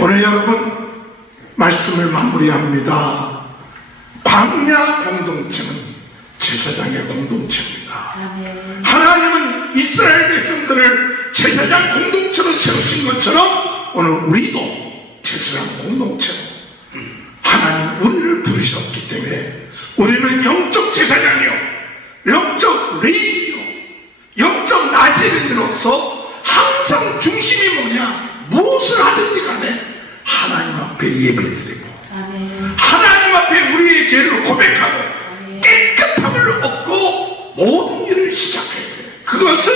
오늘 여러분 말씀을 마무리합니다. 광야 공동체는 제사장의 공동체입니다. 하나님은 이스라엘 백성들을 제사장 공동체로 세우신 것처럼 오늘 우리도 제사장 공동체로 하나님 우리를 부르셨기 때문에 우리는 영적 제사장이요, 영적 레인이요, 영적 나세린으로서 항상 중심이 뭐냐, 무엇을 하든지 간에 하나님 앞에 예배드리고 하나님 앞에 우리의 죄를 고백하고 깨끗함을 얻고 모든 일을 시작해야 돼요. 그것은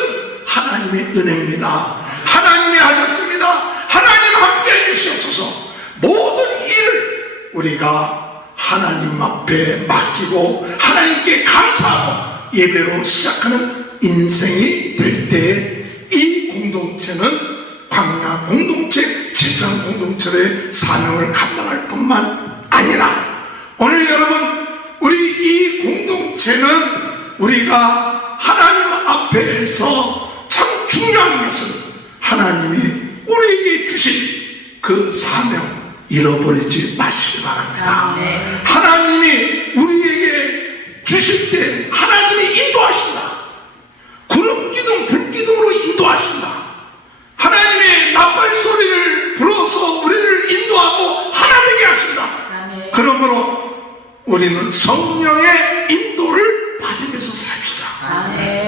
하나님의 은혜입니다. 하나님이 하셨습니다. 하나님 함께 해주시옵소서. 모든 일을 우리가 하나님 앞에 맡기고 하나님께 감사하고 예배로 시작하는 인생이 될 때 이 공동체는 광야 공동체, 제사장 공동체의 사명을 감당할 뿐만 아니라 오늘 여러분 우리 이 공동체는 우리가 하나님 앞에서 참 중요한 것은 하나님이 우리에게 주신 그 사명 잃어버리지 마시기 바랍니다. 하나님이 우리에게 주실 때 하나님이 인도하신다. 구름기둥 불기둥으로 인도하신다. 하나님의 나팔 소리를 불어서 우리를 인도하고 하나 되게 하신다. 그러므로 우리는 성령의 인도를 받으면서 삽시다.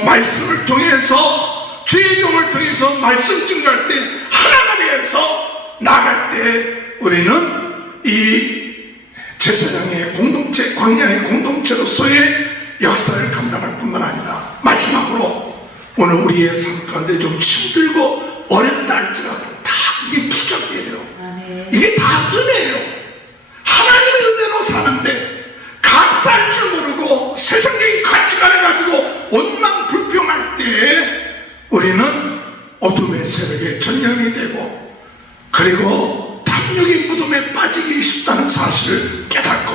말씀을 통해서 주의 종을 통해서 말씀 증거할 때 하나가 되어서 나갈 때 우리는 이 제사장의 공동체, 광야의 공동체로서의 역사를 감당할 뿐만 아니라 마지막으로 오늘 우리의 삶 가운데 좀 힘들고 어렵다 할지라도 다 이게 기적이에요. 이게 다 은혜예요. 하나님의 은혜로 사는데 감사할 줄 모르고 세상적인 가치관을 가지고 원망 불평할 때 우리는 어둠의 세력에 전염이 되고 그리고 탐욕의 무덤에 빠지기 쉽다는 사실을 깨닫고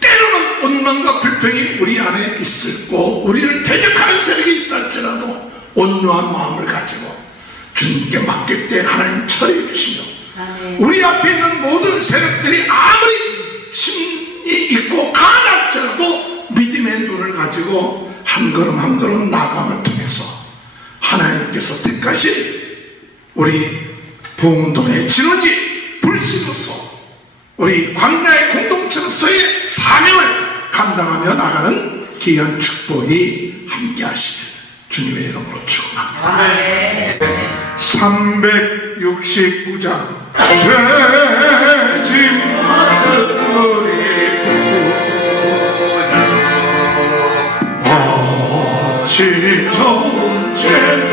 때로는 원망과 불평이 우리 안에 있고 우리를 대적하는 세력이 있다 할지라도 온유한 마음을 가지고 주님께 맡길 때 하나님 처리해 주시며 우리 앞에 있는 모든 세력들이 아무리 힘이 있고 강할지라도 믿음의 눈을 가지고 한 걸음 한 걸음 나감을 통해서 하나님께서 택하신 우리 부흥운동의 진원이 불씨로서 우리 광야의 공동체로서의 사명을 감당하며 나가는 귀한 축복이 함께 하시길 주님의 이름으로 축원합니다. 369장 새집 마들이 어찌 좋은 죄는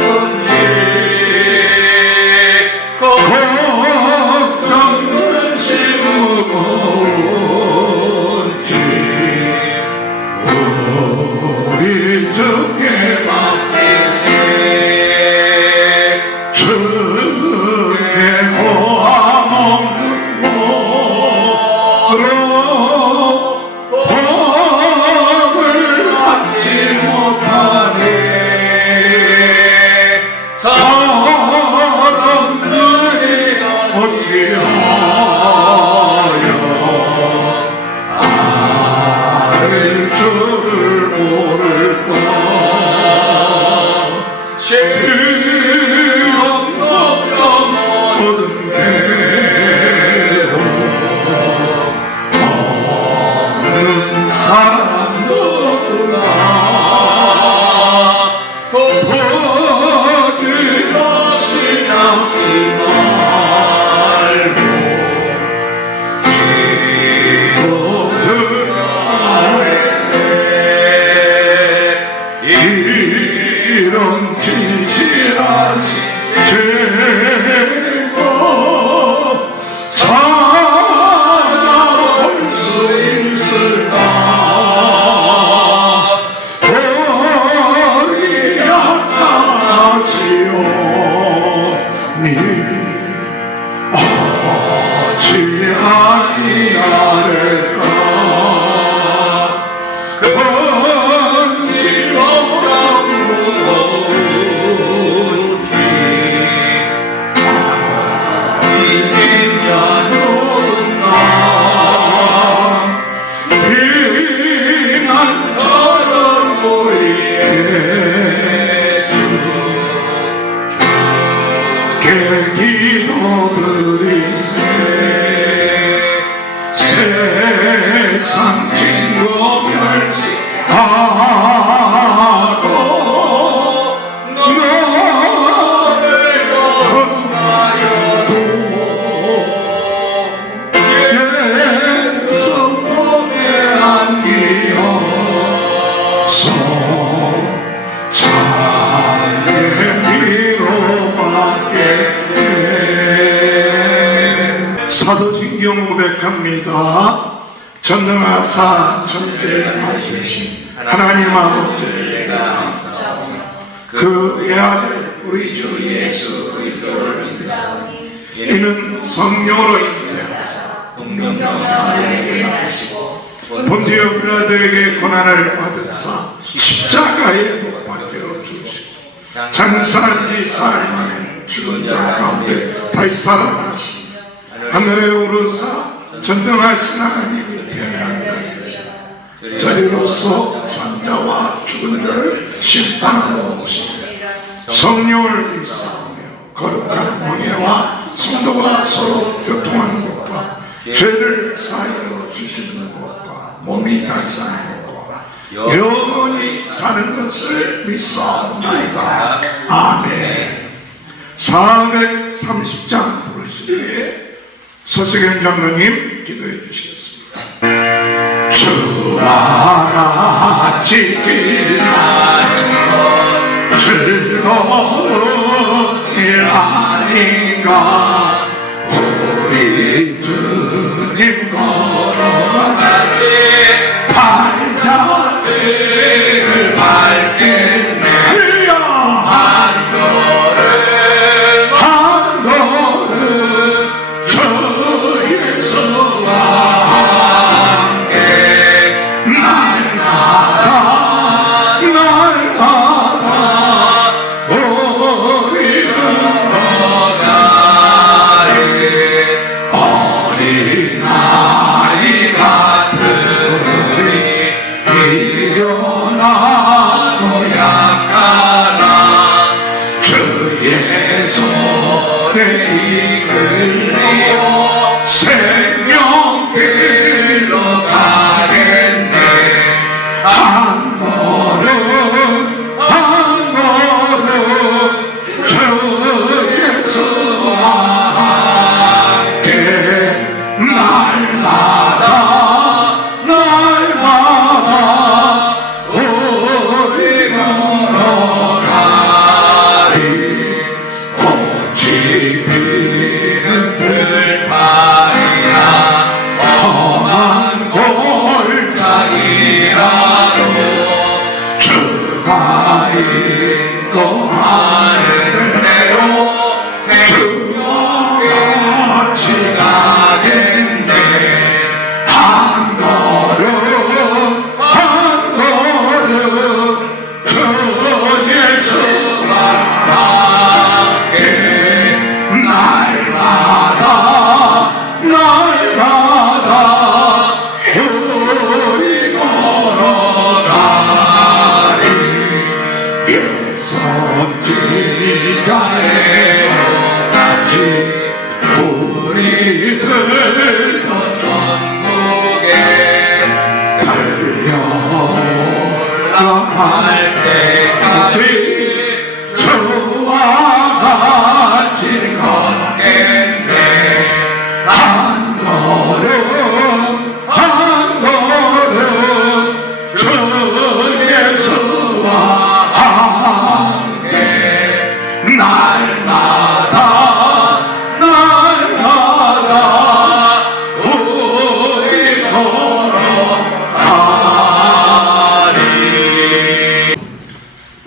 걱정 근심은 온지 우리 주께 맡기세 주께 고함 사도신경 고백합니다. 전능하사 천지를 만드신 하나님 아버지를 내가 믿사오니 그 외아들 우리 주 예수 그리스도를 믿사오니 이는 성령으로 잉태하사 동정녀 마리아에게 낳으시고 본디오 빌라도에게 고난을 받으사 십자가에 못 박혀 주시고 장사한 지 사흘 만에 죽은 자 가운데 다시 살아나시니 하늘에 오르사 전등하신 하나님을 편에 앉아계시고 저리로서 산자와 죽은 자를 심판하러 오시니 성령을 믿사오며 거룩한 공예와 성도가 서로 교통하는 것과 죄를 사하여 주시는 것과 몸이 다시 사는 것과 영원히 사는 것을 믿사옵나이다. 아멘. 430장 부르시기에 서수경 장로님 기도해 주시겠습니다. 주와 같이 빌라는 것 즐거운 일 아닌가. 우리 주님 걸어가지 발자취를 밟겠네. 한 걸음 한 걸음 주 예수와 함께 날마다 날마다 우리 걸어가리. 어린아이 같은 우리 미련하고 약하나 주의 손에 이끌리고 생명길로 가겠네. 한 걸음 한 걸음 주 예수와 함께 날마다 날마다 우리 걸어가리. 꽃이 피는 들판이나 험한 골짜기라도 주가 인도하는 대로 주와 같이 가겠네. 한 걸음 한 걸음 주 예수와 함께 날마다 날마다 우리 걸어가리. 예선지자의 같이 우리들도 천국에 달려올라갈 때까지 주와 같이 걷겠네. 한 걸음 한 걸음 주 예수와 함께 날마다 날마다 우리 걸어가리.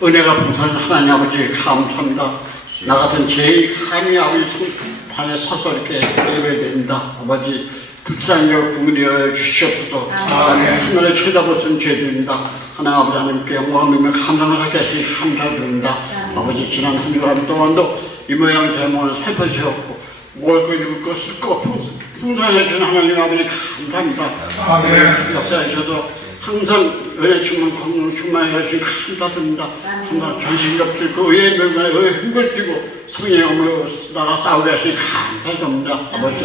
은혜가 풍성한 하나님 아버지 감사합니다. 나 같은 제일 감히 아버지 손판에 서서 이렇게 예배드립니다. 아버지 불쌍히 구원하여 주시옵소서. 하늘을 쳐다볼 수 있는 죄들입니다. 하나님 아버지 하나님께 영광을 감사하게 하시니 감사드립니다. 아버지 지난 한 주간 동안도 이 모양 제 모양을 살펴주셨고 먹을 거 입을 거 쓸 거 풍성해 주는 하나님 아버지 감사합니다. 아멘. 역사에 주셔서 항상 의에 충만 광명 충만해 주신 감사드립니다. 항상 전신력들 그 의의 멸망에 의의 힘을 띠고 성령으로 나가 싸우게 하시니 감사드립니다. 아버지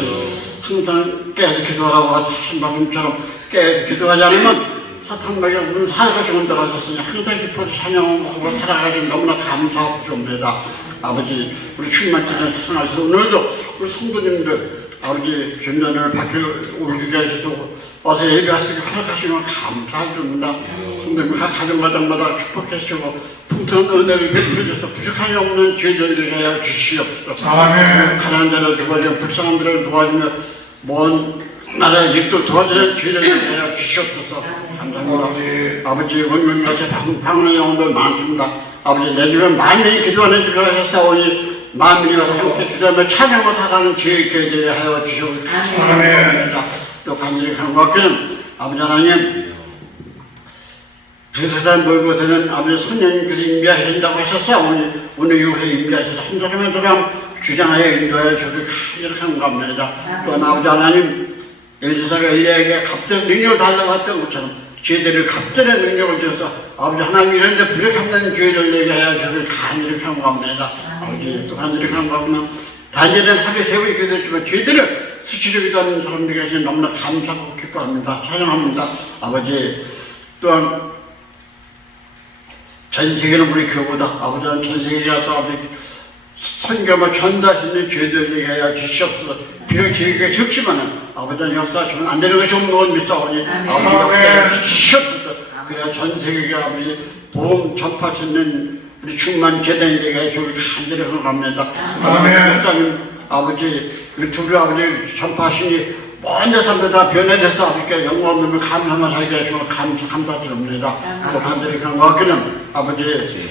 항상 깨어서 기도하라고 하신 말씀처럼 깨어서 기도하지 않으면 사탄에게 우리는 살아가시고 들어가셨으니 항상 기뻐서 찬양하고 살아가시니 너무나 감사합니다. 아버지 우리 충만기를 사랑하셔서 오늘도 우리 성도님들 아버지 전전을 밖을 옮기게 하셔서 어서 예배하시기 허락하시면 감사드립니다. 성도님 각 가정마다 축복하시고 풍성한 은혜를 베풀어 주셔서 부족함이 없는 죄를 하여 주시옵소서. 아멘. 가난한 자를 도와주며 불쌍한 자를 도와주며 먼 나라 이집도 도와주는 죄를 내려 주시옵소서. 감사합니다. 아버지 원금같이 방문의 영혼들 많습니다. 아버지 내 주변 만명이 기도하는 집을 하셨사오니 만민이 와서 함께 기도하며 찬양으로 살아가는 죄의 기회에 하여 주시옵소서. 감사합니다. 또 간절히 간구하기는 아버지 하나님 두세달 멀고서는 아버지 선생님들이 임비하신다고 하셨사오니 오늘 이곳에 임비하셔서 한 사람 한 사람 주장하여 인도하여 저도 간절히 간구합니다. 또한 아버지 하나님 엘리사가 엘리야에게 갑절의 능력을 달라고 했던 것처럼 죄들을 갑절의 능력을 주셔서 아버지 하나님 이런데 부족함는 죄를 내게 하여 저를 간절히 간구합니다. 아버지 또 간절히 간구하면 단전에 하루에 세월이 기도했지만 죄들을 수치로 기도하는 사람들이 계시니 너무나 감사하고 기뻐합니다. 찬양합니다. 아버지 또한 전 세계는 우리 교보다 아버지는 전 세계에 가서 아버지 선교만 전달하시는 죄들에게 하여 주시옵소서. 비록 저희가 적지만은 아버지는 역사하시면 안 되는 것이 없는 걸 믿사오니 아버지 역사해 주시옵소서. 그래야 전 세계에 아버지 복음 전파할 수 있는 우리 충만 재단이 되게 해 주길 간절히 간구합니다. 목사님 아버지 유튜브로 아버지 전파하시니 먼 데서부터 다 변해져서 아버지께 영광 없는 감사만 하게 하시면 감사드립니다. 또 간절히 간구하기는 아버지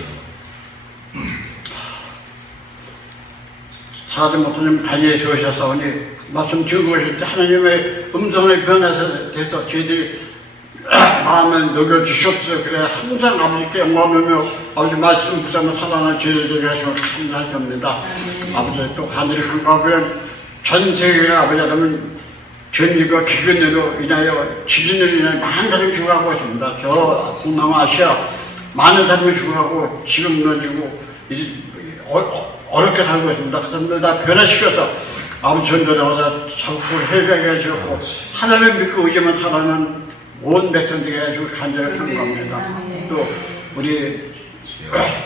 사지 못하는 다니엘 세우셨사오니 말씀 증거하실 때 하나님의 음성을 변해서 돼서 저희들이 마음을 녹여주시옵소서. 그래 항상 아버지께 영광하며 아버지 말씀 붙잡으며 살아나는 죄를 되게 하시면 감사할 겁니다. 아버지 또 간절히 간구하기는 전 세계에 아버지 하면 전쟁과 기근으로 인하여 지진으로 인하여 많은 사람이 죽어가고 있습니다. 저 동남아시아 많은 사람이 죽어가고 지금 무너지고 이제 어렵게 살고 있습니다. 그 사람들 다 변화시켜서 아버지 전전에 와서 자꾸 회개하게 하시고 하나님을 믿고 의지만 살아가는 온 백성들에게 아주 간절히 간구합니다. 또 우리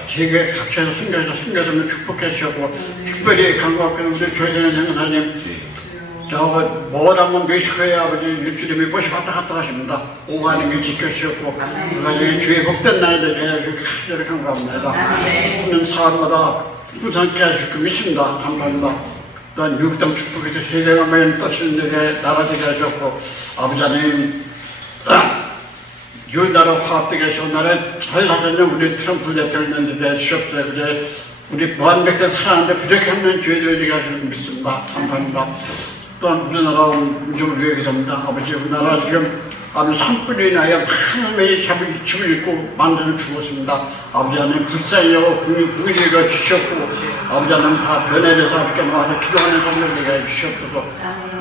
세계 각처에서 생겨서 축복해 주셨고 특별히 간구하기는 우리 조혜선 전사님 저 머나먼 멕시코에 아버지 일주일에 몇 번씩 왔다 갔다 하십니다. 오가는 길 지켜주셨고 가정에 주의 복된 날이 되게 해주시고 간절히 간구합니다. 하는 사람마다 구성케 하시고 믿습니다. 감사합니다. 또한 미국 땅 축복해서 세계가 매일 떠시는 데에 나라 되게 하셨고 아버지 하나님 유나라 화합되게 하시고 나라에 잘 사는 우리 트럼프 대통령에 대해 주시옵소서. 그래 우리 무한 백성 살아가는데 부족해 없는 죄를 되게 하시고 믿습니다. 감사합니다. 또한 우리나라 민족을 위해 계십니다. 아버지 우리나라 지금 아버지 산불로 인하여 하나님의 집을 잃고 만들어 죽었습니다. 아버지 하나님 불쌍히 여겨 국민에게 주셨고 아버지 하나님 다 변해져서 아버지께 나와서 기도하는 사람들에게 해주셨고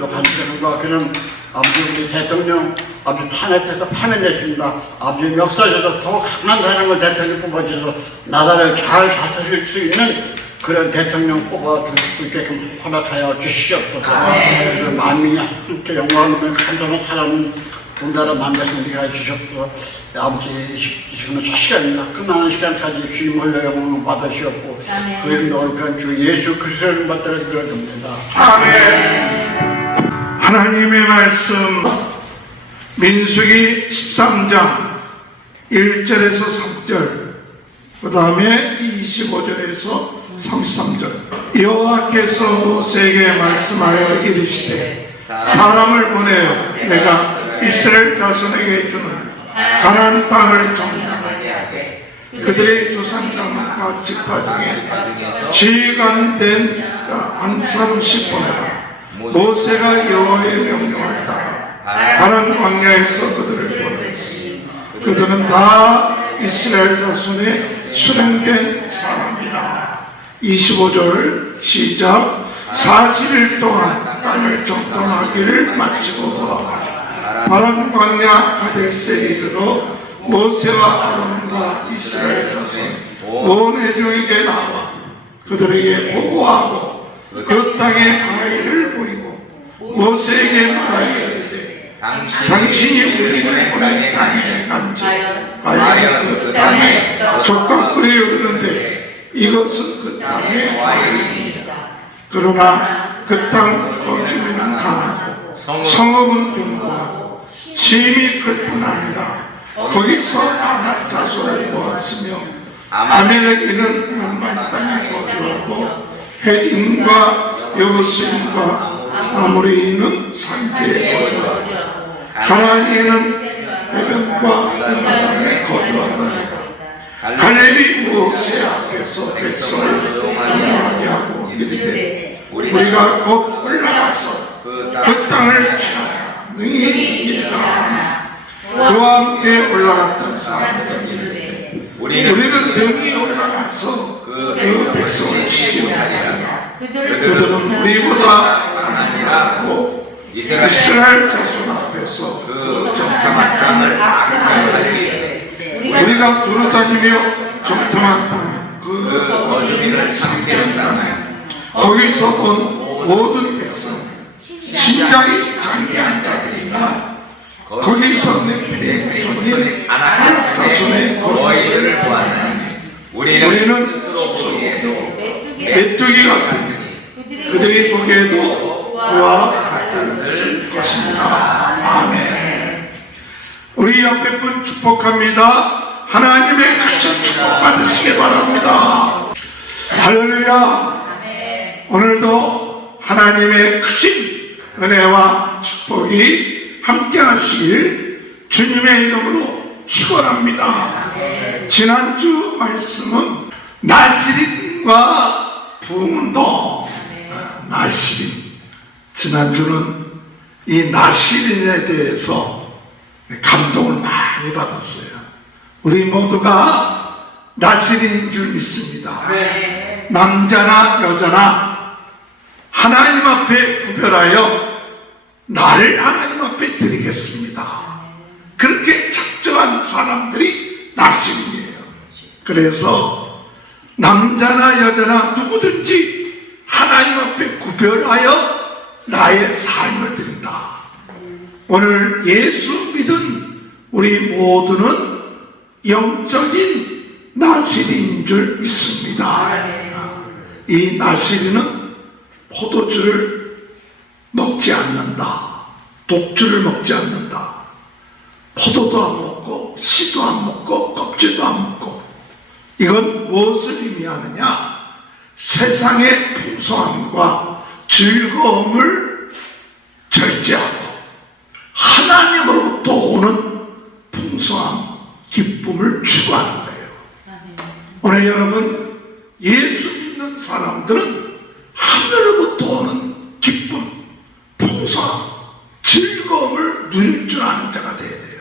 또 간절함과 그는 아버지 우리 대통령 아버지 탄핵돼서 파면됐습니다. 아버지 역사에서 더 강한 사람을 대통령 뽑아주셔서 나라를 잘 다스릴 수 있는 그런 대통령 뽑아줄 수 있게끔 허락하여 주시옵소서. 만민이 함께 영광을 감사하며 살아가는 우리나라 만드신 데가 주셨고 아버지 이 시간은 첫 시간입니다. 끝나는 시간까지 주님을 영광을 받으시옵고 그 이름으로 거룩한 주 예수 그리스도를 받들어 드립니다. 아멘. 하나님의 말씀 민수기 13장 1절에서 3절 그 다음에 25절에서 33절 여호와께서 모세에게 말씀하여 이르시되 사람을 보내어 내가 이스라엘 자손에게 주는 가나안 땅을 정탐하게 하되 그들의 조상 가문과 지파 중에 지간된 한 사람씩 보내라. 모세가 여호와의 명령을 따라 가나안 광야에서 그들을 보내었으니 그들은 다 이스라엘 자손의 수령된 사람이라. 25절 시작. 40일 동안 땅을 정탐하기를 마치고 돌아와 바람 광야 가데스에 이르러 모세와 아론과 이스라엘 자손 온 회중에게 나와 그들에게 보고하고 그 땅의 아이를 보이고 모세에게 말하여 이르되 당신이 우리를 보낸 땅에 간지 과연 그 땅에 적과 꿀이 흐르는데 이것은 그 땅의 와인이다. 그러나 그 땅 거주민은 강하고 성읍은 견고하고 심히 클 뿐 아니라 거기서 아낙 자손을 모았으며 아멜렉인은 남방 땅에 거주하고 헷인과 여부스인과 아모리인은 산지에 거주하고 가나안인은 해변과 연하당에 거주하더니라. 갈렙이 모세 앞에서 백성을 조용하게 하고 이르되 우리가 곧 올라가서 그 땅을 취하자 능히 이르라 하나 그와 함께 올라갔던 사람들은 이르되 우리는 능히 올라가서 그 백성을 치지 못하리라. 그들은 우리보다 가난하고 이스라엘 자손 앞에서 그 정탐한 땅을 악하게 우리가 두루다니며 정탐한 땅 그 거주민을 삼키는 땅 거기서 본 모든 백성 신장이 장대한 자들이나 거기서 네피림 손님 아낙 자손의 거인들을 보았나니 우리는 스스로 메뚜기 같으니 그들이 보기에도 그와 같은 것입니다. 아멘. 우리 옆에 분 축복합니다. 하나님의 크신 축복 받으시기 바랍니다. 할렐루야. 오늘도 하나님의 크신 은혜와 축복이 함께 하시길 주님의 이름으로 축원합니다. 지난주 말씀은 나시린과 부흥운동. 나시린. 지난주는 이 나시린에 대해서 감동을 많이 받았어요. 우리 모두가 나시린인 줄 믿습니다. 남자나 여자나 하나님 앞에 구별하여 나를 하나님 앞에 드리겠습니다. 그렇게 작정한 사람들이 나시린이에요. 그래서 남자나 여자나 누구든지 하나님 앞에 구별하여 나의 삶을 드린다. 오늘 예수 믿은 우리 모두는 영적인 나시린인 줄 믿습니다. 이 나시린은 포도주를 먹지 않는다. 독주를 먹지 않는다. 포도도 안 먹고 씨도 안 먹고 껍질도 안 먹고. 이건 무엇을 의미하느냐? 세상의 풍성함과 즐거움을 절제하고 하나님으로부터 오는 풍성함, 기쁨을 추구하는 거예요. 오늘 여러분 예수 믿는 사람들은 하늘로부터 오는 기쁨, 풍성함, 즐거움을 누릴 줄 아는 자가 돼야 돼요.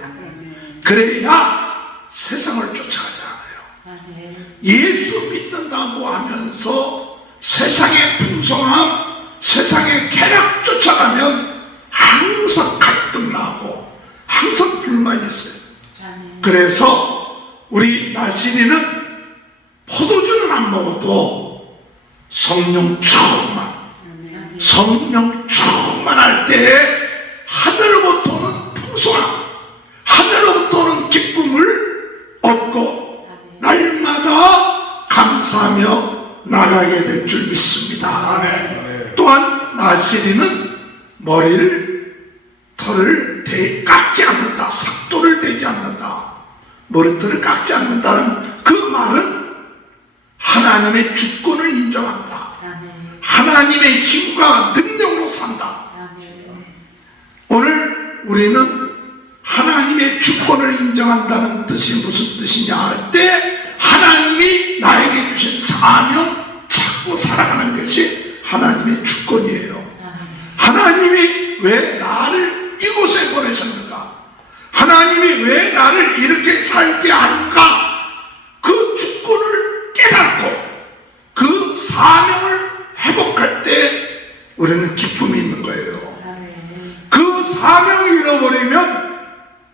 그래야 세상을 쫓아가지 않아요. 예수 믿는다고 하면서 세상의 풍성함, 세상의 쾌락 쫓아가면 항상 갈등 나고 항상 불만이 있어요. 그래서 우리 나시린은 포도주는 안 먹어도 성령 충만할 때 하늘로부터 오는 풍성함, 하늘로부터 오는 기쁨을 얻고 날마다 감사하며 나가게 될 줄 믿습니다. 또한 나시린은 털을 깎지 않는다. 삭도를 대지 않는다. 머리털을 깎지 않는다는 그 말은 하나님의 주권을 인정한다. 하나님의 힘과 능력으로 산다. 오늘 우리는 하나님의 주권을 인정한다는 뜻이 무슨 뜻이냐 할 때 하나님이 나에게 주신 사명 찾고 살아가는 것이 하나님의 주권이에요. 하나님이 왜 나를 이곳에 보내셨는가? 하나님이 왜 나를 이렇게 살게 하는가? 그 주권을 깨닫고 그 사명을 회복할 때 우리는 기쁨이 있는 거예요. 그 사명을 잃어버리면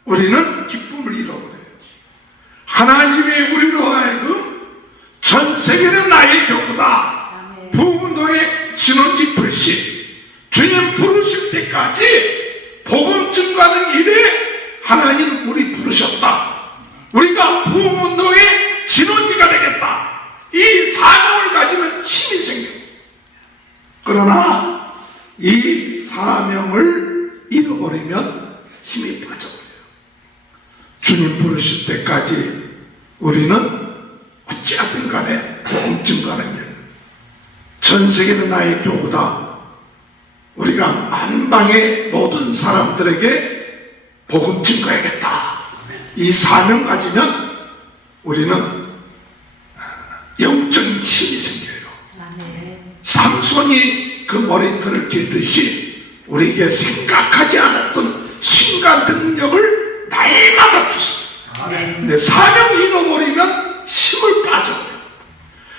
우리는 기쁨을 잃어버려요. 하나님이 우리로 하여금 전 세계는 나의 교구다. 부흥운동의 진원지 불씨 주님 부르실 때까지 복음 증거하는 일에 하나님 우리 부르셨다. 우리가 부흥운동의 진원지가 되겠다. 이 사명을 가지면 힘이 생겨요. 그러나 이 사명을 잃어버리면 힘이 빠져버려요. 주님 부르실 때까지 우리는 어찌하든 간에 복음 증거하는 일, 전 세계는 나의 교구다. 우리가 만방의 모든 사람들에게 복음 증거해야겠다. 이 사명 가지면 우리는 영적인 힘이 생겨요. 삼손이 그 머리털을 길듯이 우리에게 생각하지 않았던 힘과 능력을 날마다 주세요. 근데 사명 잃어버리면 힘을 빠져요.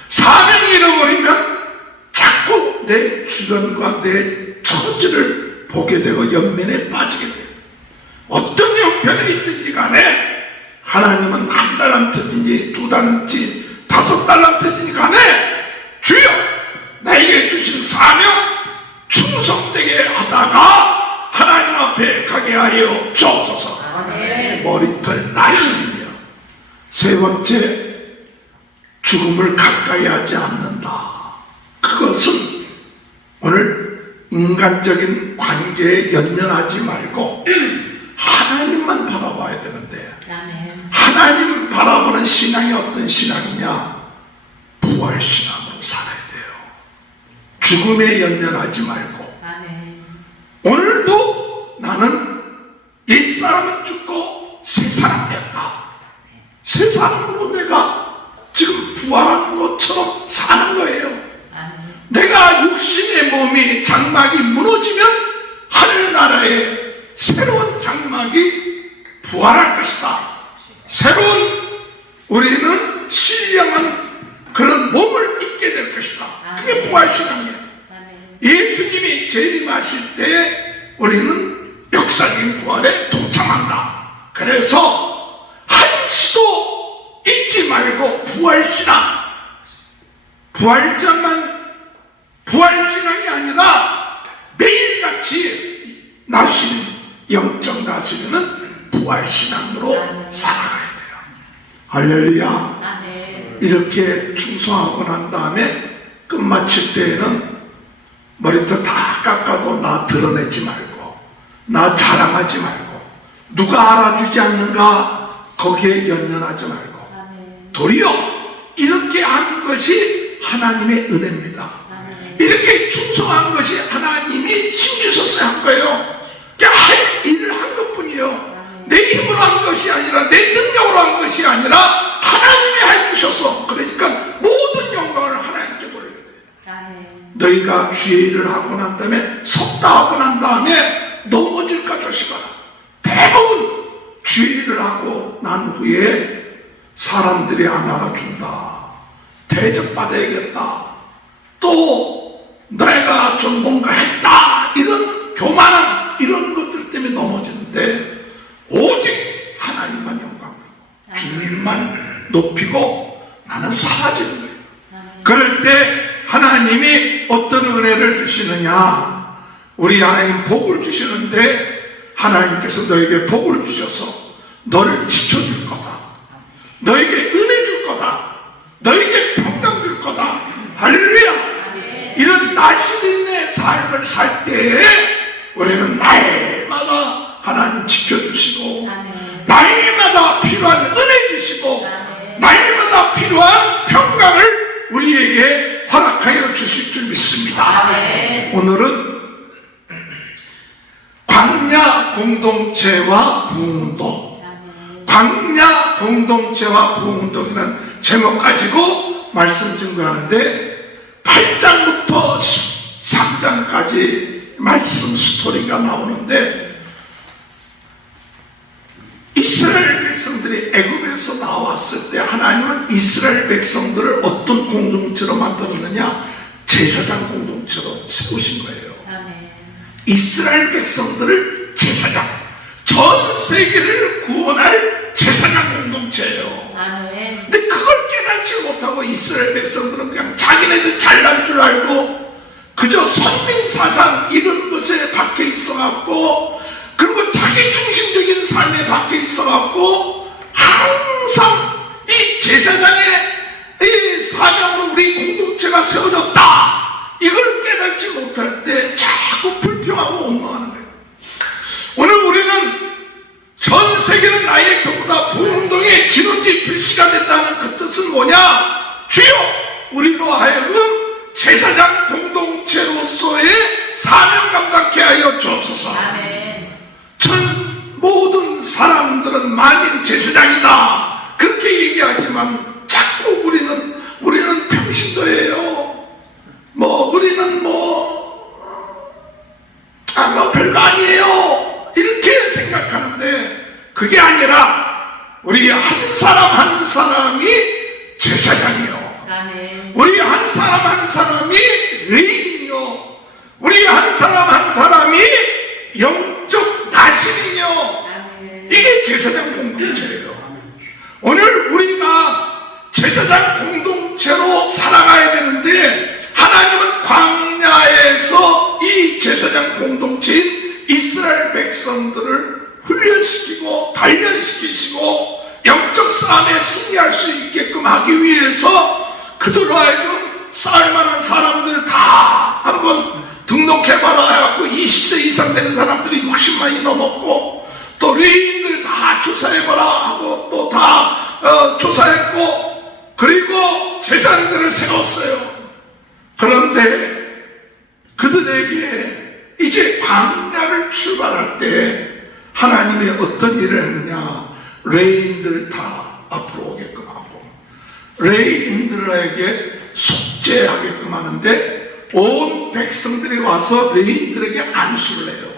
사명 잃어버리면 자꾸 내 주변과 내 처지를 보게 되고 연민에 빠지게 돼요. 어떤 형편에 있든지 간에 하나님은 한 달란트든지 2달란트 5달란트든지 간에 주여 나에게 주신 사명 충성되게 하다가 하나님 앞에 가게 하여 주옵소서. 머리털 나시며 세 번째, 죽음을 가까이 하지 않는다. 그것은 오늘 인간적인 관계에 연연하지 말고 하나님만 바라봐야 되는데, 하나님 바라보는 신앙이 어떤 신앙이냐? 부활신앙으로 살아야 돼요. 죽음에 연연하지 말고 오늘도 나는 옛사람은 죽고 새사람 됐다. 새사람으로 내가 지금 부활하는 것처럼 사는 거예요. 내가 육신의 몸이 장막이 무너지면 하늘나라에 새로운 장막이 부활할 것이다. 새로운 우리는 신령한 그런 몸을 입게 될 것이다. 그게 부활신앙이에요. 예수님이 재림하실 때 우리는 역사적인 부활에 동참한다. 그래서 한시도 잊지 말고 부활신앙, 부활신앙이 아니라 매일같이 나시는 영적 나시는 부활신앙으로 살아가야 돼요. 할렐루야. 이렇게 충성하고 난 다음에 끝마칠 때에는 머리털 다 깎아도 나 드러내지 말고, 나 자랑하지 말고, 누가 알아주지 않는가 거기에 연연하지 말고, 도리어 이렇게 한 것이 하나님의 은혜입니다. 이렇게 충성한 것이 하나님이 힘 주셔서 한 거예요. 그냥 할 일을 한 것뿐이에요. 내 힘으로 한 것이 아니라, 내 능력으로 한 것이 아니라 하나님이 해주셔서, 그러니까 모든 영광을 하나님께 돌리게 돼요. 너희가 주의 일을 하고 난 다음에, 섰다 하고 난 다음에 넘어질까 조심하라. 대부분 주의 일을 하고 난 후에 사람들이 안 알아준다, 대접받아야겠다, 또 내가 좀 뭔가 했다, 이런 교만한 이런 것들 때문에 넘어지는데, 오직 하나님만 영광 받고 주님만 높이고 나는 사라지는 거예요. 그럴 때 하나님이 어떤 은혜를 주시느냐? 우리 하나님 복을 주시는데, 하나님께서 너에게 복을 주셔서 너를 지켜줄 거다, 너에게 은혜 줄 거다, 너에게 평강 줄 거다. 할렐루야. 이런 나시린의 삶을 살 때에 우리는 날마다 하나님 지켜주시고, 날마다 필요한 은혜 주시고, 날마다 필요한 평강을 우리에게 허락하여 주실 줄 믿습니다. 오늘은 광야 공동체와 부흥운동, 광야 공동체와 부흥운동이라는 제목 가지고 말씀 증거하는데, 8장부터 13장까지 말씀 스토리가 나오는데, 이스라엘 백성들이 애굽에서 나왔을 때 하나님은 이스라엘 백성들을 어떤 공동체로 만들었느냐? 제사장 공동체로 세우신 거예요. 이스라엘 백성들을 제사장, 전 세계를 구원할 제사장 공동체예요. 근데 그걸 깨닫지 못하고 이스라엘 백성들은 그냥 자기네들 잘난 줄 알고 그저 선민사상 이런 것에 박혀 있어갖고, 그리고 자기 중심적인 삶에 박혀 있어갖고 항상 이 제사장의 이 사명으로 우리 공동체가 세워졌다, 이걸 깨닫지 못할 때 자꾸 불평하고 원망하는 거예요. 오늘 우리는 전 세계는 나의 교구다, 부흥운동의 진원지 필시가 된다는 그 뜻은 뭐냐? 주여 우리로 하여금 제사장 공동체로서의 사명 감당케 하여 주옵소서. 아멘. 전 모든 사람들은 만인 제사장이다 그렇게 얘기하지만 자꾸 우리는 평신도예요. 우리는 별거 아니에요 이렇게 생각하는데, 그게 아니라 우리 한 사람 한 사람이 제사장이요, 아멘. 우리 한 사람 한 사람이 레인이요, 우리 한 사람 한 사람이 영적 나신이요. 아멘. 이게 제사장 공동체예요. 오늘 우리가 제사장 공동체로 살아가야 되는데, 하나님은 광야에서 이 제사장 공동체인 이스라엘 백성들을 훈련시키고 단련시키시고 영적 싸움에 승리할 수 있게끔 하기 위해서 그들로 하여금 싸울 만한 사람들 다 한번 등록해봐라 해갖고 20세 이상 된 사람들이 60만이 넘었고, 또 레인들 다 조사해봐라 하고 또 다 조사했고, 그리고 제사장들을 세웠어요. 그런데 그들에게 이제 광야를 출발할 때 하나님이 어떤 일을 했느냐, 레인들 다 앞으로 오게끔 하고 레인들에게 속죄하게끔 하는데, 온 백성들이 와서 레인들에게 안수를 해요.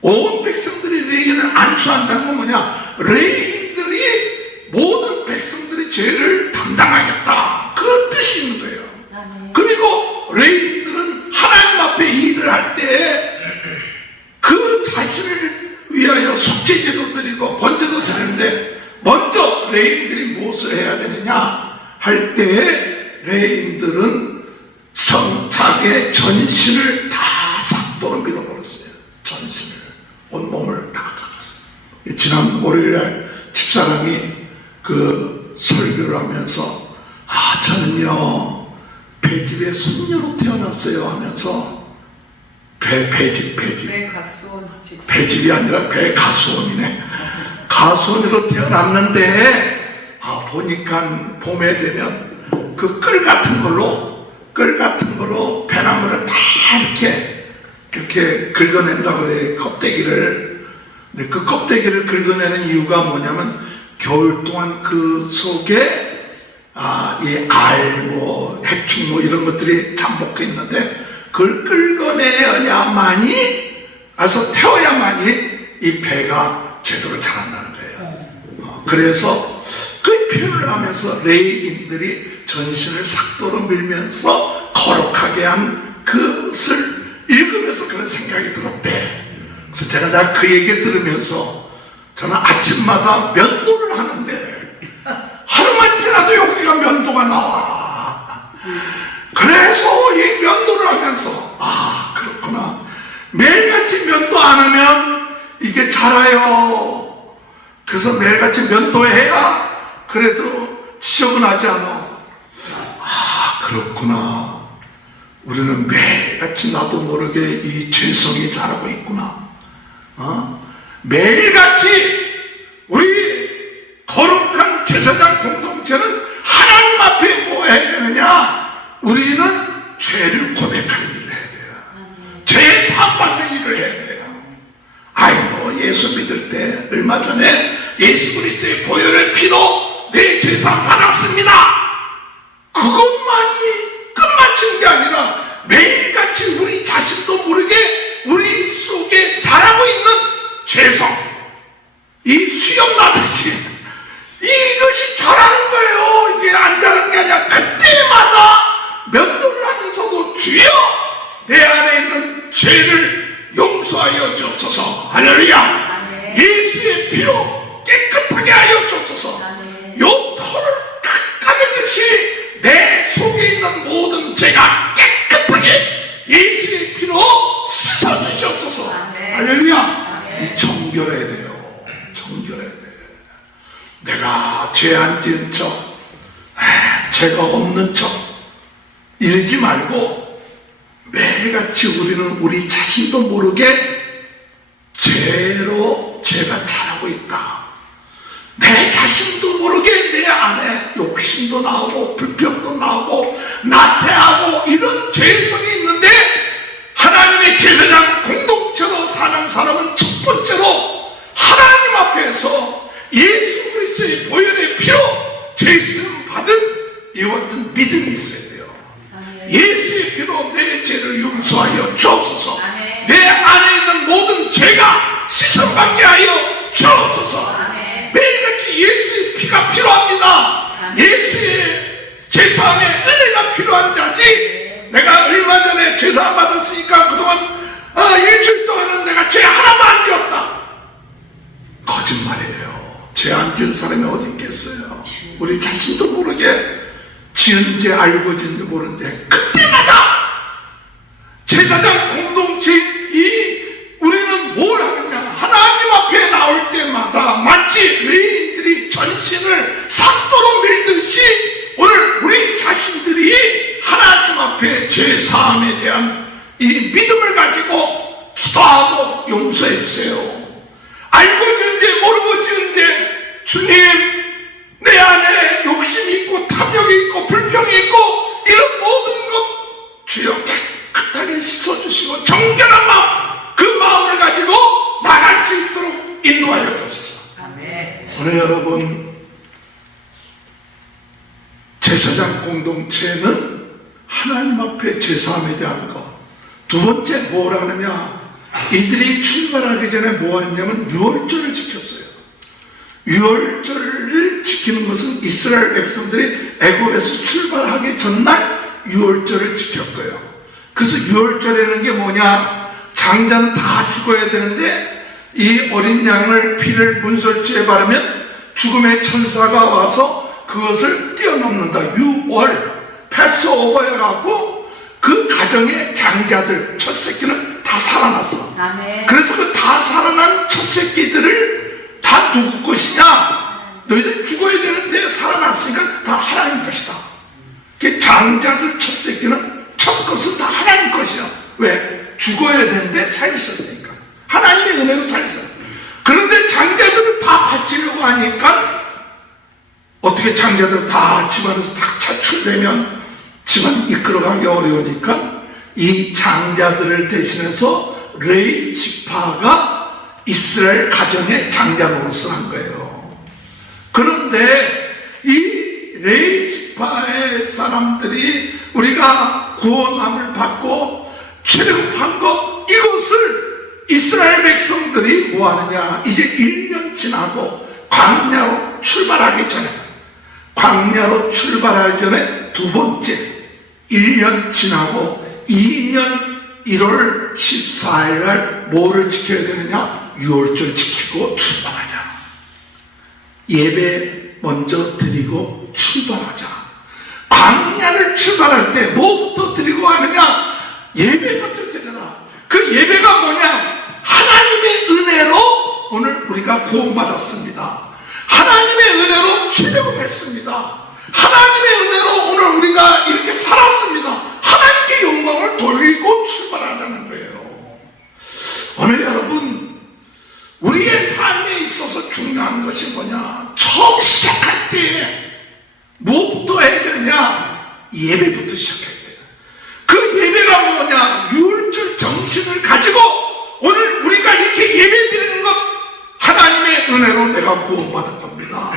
온 백성들이 레인을 안수한다는 건 뭐냐, 레인들이 모든 백성들의 죄를 담당하겠다 그 뜻이 있는 거예요. 아멘. 그리고 레인들은 하나님 앞에 일을 할 때 그 자신을 위하여 속죄제도 드리고 번제도 드리는데, 먼저 레인들이 무엇을 해야 되느냐 할 때에 레인들은 자기의 전신을 다 삭도로 밀어버렸어요. 전신을, 온몸을 다 깎았어요. 지난 월요일날 집사람이 그 설교를 하면서 저는요 배집의 손녀로 태어났어요 하면서, 배집이 아니라 배가수원이네. 가수원으로 태어났는데 보니까 봄에 되면 그 끌 같은 걸로 배나무를 다 이렇게 긁어낸다 그래, 껍데기를. 근데 그 껍데기를 긁어내는 이유가 뭐냐면, 겨울 동안 그 속에 이 알, 해충 이런 것들이 잠복해 있는데, 그걸 긁어내야만이, 태워야만이 이 배가 제대로 자란다는 거예요. 그래서 그 표현을 하면서 레인들이 전신을 삭도로 밀면서 거룩하게 한 그것을 읽으면서 그런 생각이 들었대. 그래서 제가 그 얘기를 들으면서 저는 아침마다 면도를 하는데 하루만 지나도 여기가 면도가 나와. 그래서 이 면도를 하면서 그렇구나, 매일같이 면도 안 하면 이게 자라요. 그래서 매일같이 면도해야 그래도 지저분하지 않아. 그렇구나, 우리는 매일같이 나도 모르게 이 죄성이 자라고 있구나. 매일같이 우리 거룩한 제사장 공동체는 하나님 앞에 뭐 해야 되느냐, 우리는 죄를 고백하는 일을 해야 돼요. 죄 사함받는 일을 해야 돼요. 예수 믿을 때 얼마 전에 예수 그리스도의 보혈의 피로 내 죄 사함 받았습니다. 그것만이 끝마친 게 아니라 매일같이 우리 자신도 모르게 우리 속에 자라고 있는 죄성, 이 수염 나듯이 이것이 자라는 거예요. 이게 안 자라는 게 아니라 그때마다 면도를 하면서도 주여 내 안에 있는 죄를 용서하여 주옵소서. 할렐루야. 예수의 피로 깨끗하게 하여 주옵소서. 요 털을 깎아내듯이 내 속에 있는 모든 죄가 깨끗하게 예수의 피로 씻어주시옵소서. 할렐루야. 이 정결해야 돼요. 정결해야 돼. 내가 죄 안 지은 척, 죄가 없는 척 이러지 말고 매일같이 우리는 우리 자신도 모르게 죄가 자라고 있다. 내 자신도 모르게 내 안에 욕심도 나오고 불평도 나오고 나태하고 이런 죄성이 있는데, 하나님의 제사장 공동체로 사는 사람은 첫 번째로 하나님 앞에서 예수 그리스도의 보혈의 피로 죄수름 받은 이와 같은 믿음이 있어야 돼요. 예수의 피로 내 죄를 용서하여 주옵소서. 내 안에 있는 모든 죄가 씻음받게 하여 주옵소서. 매일같이 예수의 피가 필요합니다. 예수의 제사함의 은혜가 필요한 자지, 내가 얼마 전에 제사 받았으니까 그동안 일주일 동안은 내가 죄 하나도 안 지었다, 거짓말이에요. 죄 안 지은 사람이 어디 있겠어요. 우리 자신도 모르게 지은 죄 알고 지은 죄 모르는데, 그때마다 제사장 공동체이 우리는 뭘 하느냐, 하나님 앞에 나올 때마다 마치 외인들이 전신을 삭도로 밀듯이 오늘 우리 자신들이 하나님 앞에 죄사함에 대한 이 믿음을 가지고 기도하고 용서해 주세요. 알고 지은 죄 모르고 지은 죄, 주님 내 안에 욕심이 있고 탐욕이 있고 불평이 있고 이런 모든 것 주여 깨끗하게 씻어주시고 정결한 마음, 그 마음을 가지고 나갈 수 있도록 인도하여 주옵소서. 오늘 여러분, 제사장 공동체는 하나님 앞에 제사함에 대한 것. 두 번째 뭘 하느냐, 이들이 출발하기 전에 뭐 했냐면 유월절을 지켰어요. 유월절을 지키는 것은 이스라엘 백성들이 애굽에서 출발하기 전날 유월절을 지켰고요. 그래서 유월절에는 게 뭐냐, 장자는 다 죽어야 되는데 이 어린 양을 피를 문설주에 바르면 죽음의 천사가 와서 그것을 뛰어넘는다. 유월 패스오버 해갖고 그 가정의 장자들 첫 새끼는 다 살아났어. 그래서 그 다 살아난 첫 새끼들을 다 누구 것이냐, 너희들 죽어야 되는데 살아났으니까 다 하나님 것이다. 그 장자들 첫 새끼는 첫 것은 다 하나님 것이야. 왜? 죽어야 되는데 살리셨으니까. 하나님의 은혜로 살렸어요. 그런데 장자들을 다 바치려고 하니까 어떻게 장자들 다 집안에서 다 차출되면 집안 이끌어가기 어려우니까 이 장자들을 대신해서 레위 지파가 이스라엘 가정의 장자 노릇을 한 거예요. 그런데 이 레위 지파의 사람들이 우리가 구원함을 받고 출애굽한 것, 이것을 이스라엘 백성들이 뭐 하느냐, 이제 1년 지나고 광야로 출발하기 전에, 광야로 출발하기 전에 두 번째 1년 지나고 2년 1월 14일 날 뭐를 지켜야 되느냐, 유월절 지키고 출발하자. 예배 먼저 드리고 출발하자. 광야를 출발할 때 뭐부터 드리고 하느냐, 예배 먼저 드려라. 그 예배가 뭐냐, 하나님의 은혜로 오늘 우리가 구원받았습니다. 하나님의 은혜로 출애굽했습니다. 하나님의 은혜로 오늘 우리가 이렇게 살았습니다. 하나님께 영광을 돌리고 출발하자는 거예요. 오늘 여러분, 우리의 삶에 있어서 중요한 것이 뭐냐, 처음 시작할 때 무엇부터 해야 되느냐, 예배부터 시작해야 돼요. 그 예배가 뭐냐, 유월절 정신을 가지고 오늘 우리가 이렇게 예배 드리는 것, 하나님의 은혜로 내가 구원받은 겁니다.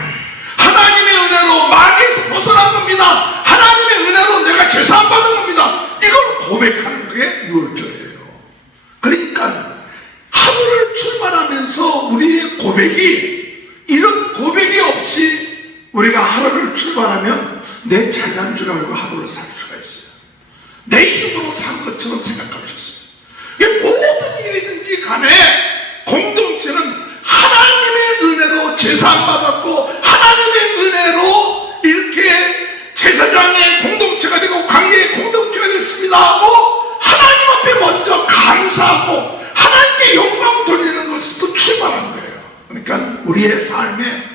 하나님의 은혜로 마귀에서 벗어난 겁니다. 하나님의 은혜로 내가 제사함 받은 겁니다. 이걸 고백하는 게 유월절이에요. 그러니까 하루를 출발하면서 우리의 고백이, 이런 고백이 없이 우리가 하루를 출발하면 내 잘난 줄 알고 하루를 살 수가 있어요. 내 힘으로 산 것처럼 생각할 수 있어요. 모든 일이든지 간에 공동체는 하나님의 은혜로 제사함 받았고 하나님의 은혜로 이렇게 제사장의 공동체가 되고 관계의 공동체가 됐습니다 하고 하나님 앞에 먼저 감사하고 하나님께 영광 돌리는 것으로 출발하는 거예요. 그러니까 우리의 삶에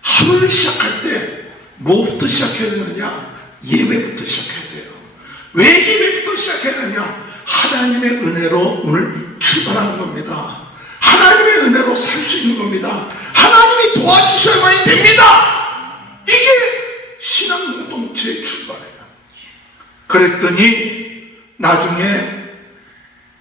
하루를 시작할 때 뭐부터 시작해야 되느냐, 예배부터 시작해야 돼요. 왜 예배부터 시작해야 되느냐, 하나님의 은혜로 오늘 출발하는 겁니다. 하나님의 은혜로 살 수 있는 겁니다. 하나님이 도와주셔야만이 됩니다. 이게 신앙 공동체의 출발이에요. 그랬더니 나중에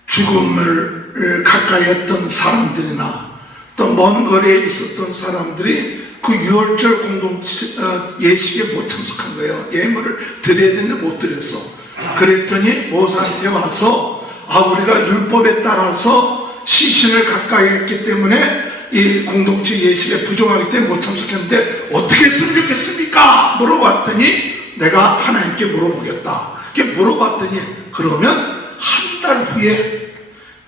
죽음을 가까이 했던 사람들이나 또 먼 거리에 있었던 사람들이 그 유월절 공동체 예식에 못 참석한 거예요. 예물을 드려야 되는데 못 드렸어. 그랬더니 모사한테 와서 우리가 율법에 따라서 시신을 가까이 했기 때문에 이 공동체 예식에 부정하기 때문에 못 참석했는데 어떻게 했으면 좋겠습니까? 물어봤더니 내가 하나님께 물어보겠다. 이렇게 물어봤더니 그러면 한 달 후에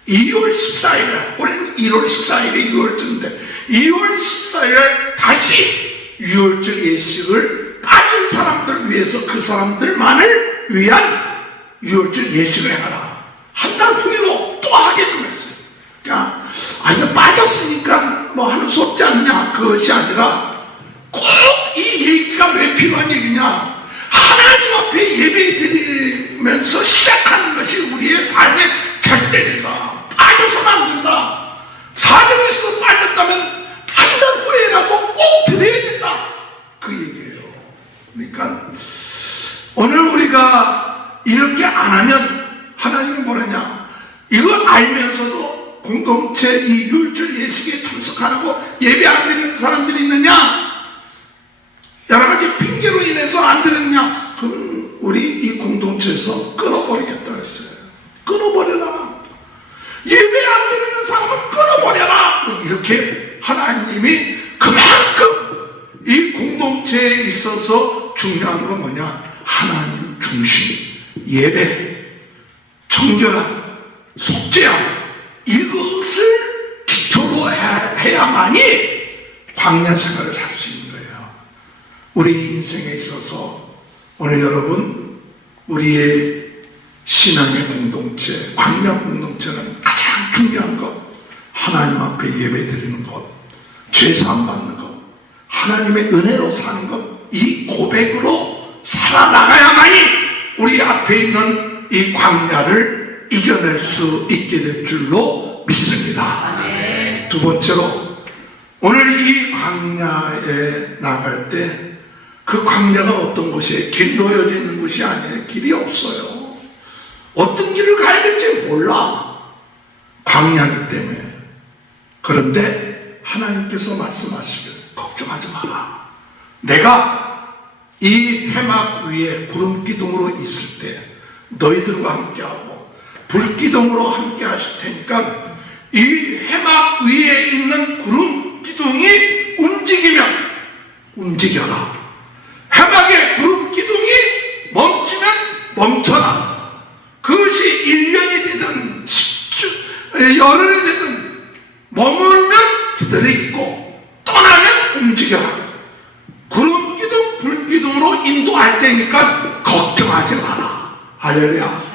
2월 14일에 올해는 1월 14일에 6월절인데 2월 14일에 다시 유월절 예식을 빠진 사람들을 위해서 그 사람들만을 위한 유월절 예식을 해가라. 한 달 후로 또 하게끔 했어요. 그러니까 이거 빠졌으니까 뭐 하는 수 없지 않느냐, 그것이 아니라 꼭 이 얘기가 왜 필요한 얘기냐, 하나님 앞에 예배 드리면서 시작하는 것이 우리의 삶의 절대적이다. 빠져서는 안 된다. 사정이 있어서 빠졌다면 한 달 후에라도 꼭 드려야 된다. 그 얘기예요. 그러니까 오늘 우리가 이렇게 안 하면 하나님이 뭐라냐, 이거 알면서도 공동체 이 율절 예식에 참석하라고 예배 안 드리는 사람들이 있느냐, 여러 가지 핑계로 인해서 안 드렸냐, 그럼 우리 이 공동체에서 끊어버리겠다 그랬어요. 끊어버려라. 예배 안 드리는 사람은 끊어버려라. 이렇게 하나님이 그만큼 이 공동체에 있어서 중요한 건 뭐냐, 하나님 중심, 예배, 정결함, 속죄함, 이것을 기초로 해야만이 광야 생활을 할 수 있는 거예요. 우리 인생에 있어서 오늘 여러분, 우리의 신앙의 공동체, 광야 공동체는 가장 중요한 것, 하나님 앞에 예배 드리는 것, 죄사함 받는 것, 하나님의 은혜로 사는 것, 이 고백으로 살아나가야만이 우리 앞에 있는 이 광야를 이겨낼 수 있게 될 줄로 믿습니다. 두 번째로, 오늘 이 광야에 나갈 때 그 광야가 어떤 곳이에요? 길 놓여져 있는 곳이 아니에요. 길이 없어요. 어떤 길을 가야 될지 몰라. 광야이기 때문에. 그런데 하나님께서 말씀하시길, 걱정하지 마라. 내가 이 해막 위에 구름기둥으로 있을 때 너희들과 함께하고 불기둥으로 함께 하실 테니까 이 해막 위에 있는 구름기둥이 움직이면 움직여라. 해막의 구름기둥이 멈추면 멈춰라. 그것이 1년이 되든 10주, 열흘이 되든 머물면 그대로 있고 떠나면 움직여라. 구름기둥, 불기둥으로 인도할 테니까 걱정하지 마라. 할렐루야.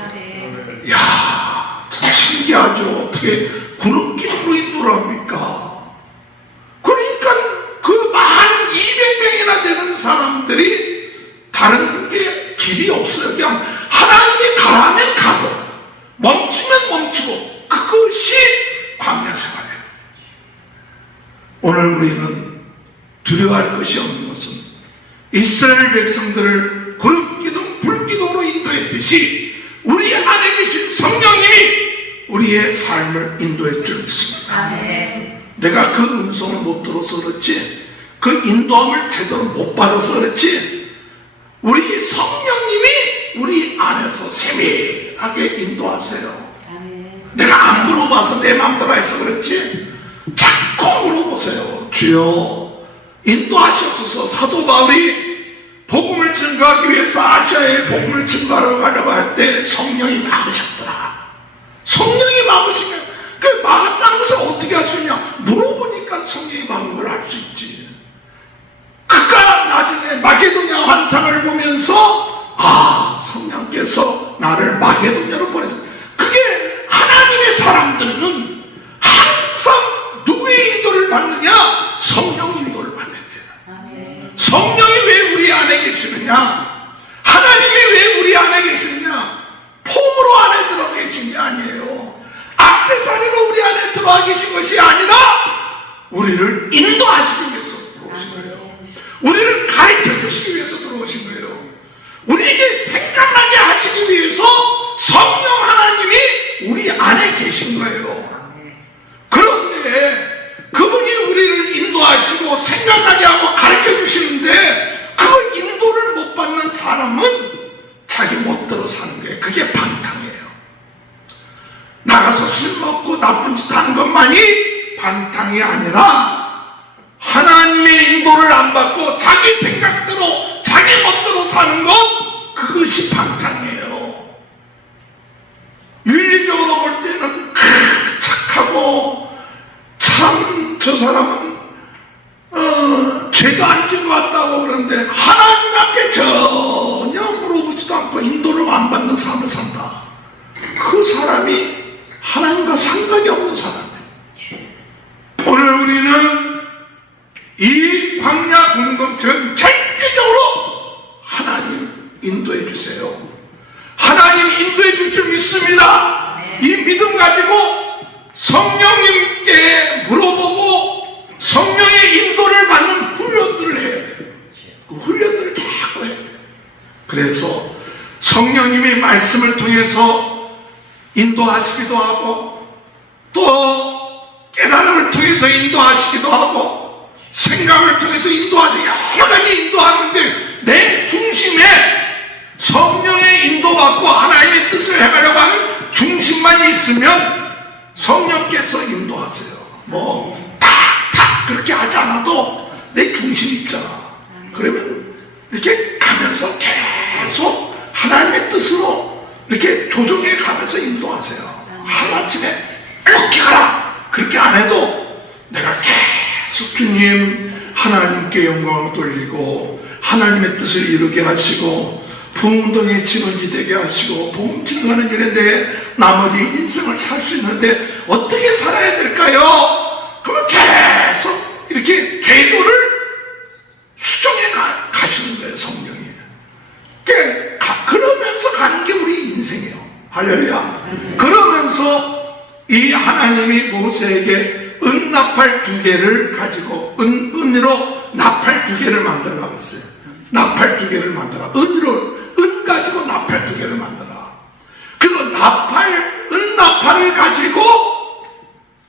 이야, 참 신기하죠. 어떻게 구름기둥으로 인도를 합니까? 그러니까 그 많은 200명이나 되는 사람들이 다른 게 길이 없어요. 그냥 하나님이 가라면 가고 멈추면 멈추고, 그것이 광야 생활이에요. 오늘 우리는 두려워할 것이 없는 것은 이스라엘 백성들을 구름기둥, 불기둥으로 인도했듯이 우리 안에 계신 성령님이 우리의 삶을 인도할 줄 믿습니다. 내가 그 음성을 못 들어서 그렇지, 그 인도함을 제대로 못 받아서 그렇지, 우리 성령님이 우리 안에서 세밀하게 인도하세요. 내가 안 물어봐서 내 마음대로 해서 그렇지, 자꾸 물어보세요. 주여 인도하시옵소서. 사도 바울이 복음을 증거하기 위해서 아시아에 복음을 증거하려고 할 때 성령이 막으셨더라. 성령이 막으시면 그 막았다는 것을 어떻게 할 수 있냐, 물어보니까 성령이 막은 걸 알 수 있지. 그가 나중에 마게도냐 환상을 보면서 성령께서 나를 마게도냐로 보내서, 그게 하나님의 사람들은 항상 누구의 인도를 받느냐, 성령 인도를 받아야 돼요. 성령이 왜 우리 안에 계시느냐, 하나님이 왜 우리 안에 계시느냐, 폼으로 안에 들어가 계신 게 아니에요. 액세서리로 우리 안에 들어와 계신 것이 아니라 우리를 인도하시기 위해서 들어오신 거예요. 우리를 가르쳐 주시기 위해서 들어오신 거예요. 우리에게 생각나게 하시기 위해서 성령 하나님이 우리 안에 계신 거예요. 그런데 그분이 우리를 인도하시고 생각나게 하고 가르쳐 주시는데 그 인도를 못 받는 사람은 자기 멋대로 사는 거예요. 그게 방탕이에요. 나가서 술 먹고 나쁜 짓 하는 것만이 방탕이 아니라 하나님의 인도를 안 받고 자기 생각대로 자기 멋대로 사는 것, 그것이 방탕이에요. 윤리적으로 볼 때는 착하고 참 저 사람은 죄도 안 지은 것 같다고 그러는데 하나님 앞에 전혀 물어보지도 않고 인도를 안 받는 삶을 산다. 그 사람이 하나님과 상관이 없는 사람이에요. 오늘 우리는 이 광야 공동체는 절대적으로 하나님 인도해 주세요. 하나님 인도해 줄 줄 믿습니다. 이 믿음 가지고 성령님께 물어보고 성령의 인도를 받는 훈련들을 해야 돼요. 그 훈련들을 자꾸 해야 돼요. 그래서 성령님의 말씀을 통해서 인도하시기도 하고 또 깨달음을 통해서 인도하시기도 하고 생각을 통해서 인도하시고 여러 가지 인도하는데 내 중심에 성령의 인도받고 하나님의 뜻을 해가려고 하는 중심만 있으면 성령께서 인도하세요. 탁탁 그렇게 하지 않아도 내 중심이 있잖아. 그러면 이렇게 가면서 계속 하나님의 뜻으로 이렇게 조정해 가면서 인도하세요. 하루아침에 이렇게 가라 그렇게 안 해도 내가 계속 주님 하나님께 영광을 돌리고 하나님의 뜻을 이루게 하시고 부흥동의 진원지 되게 하시고 복음 증거하는 일에 대해 나머지 인생을 살 수 있는데 어떻게 살아야 될까요? 그러면 계속 이렇게 궤도를 수정해 가시는 거예요. 성령이. 그러면서 가는 게 우리 인생이에요. 할렐루야. 그러면서 이 하나님이 모세에게 은 나팔 2개를 가지고 은으로 나팔 2개를 만들라고 했어요. 나팔 2개를 만들어. 은 가지고 나팔 2개를 만들어. 그래서 은 나팔을 가지고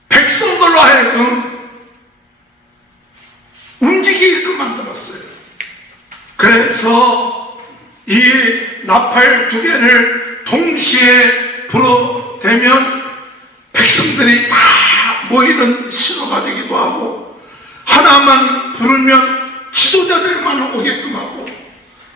백성들로 하여금 움직이게끔 만들었어요. 그래서 이 나팔 2개를 동시에 불어대면 백성들이 다 모이는 신호가 되기도 하고 하나만 부르면 지도자들만 오게끔 하고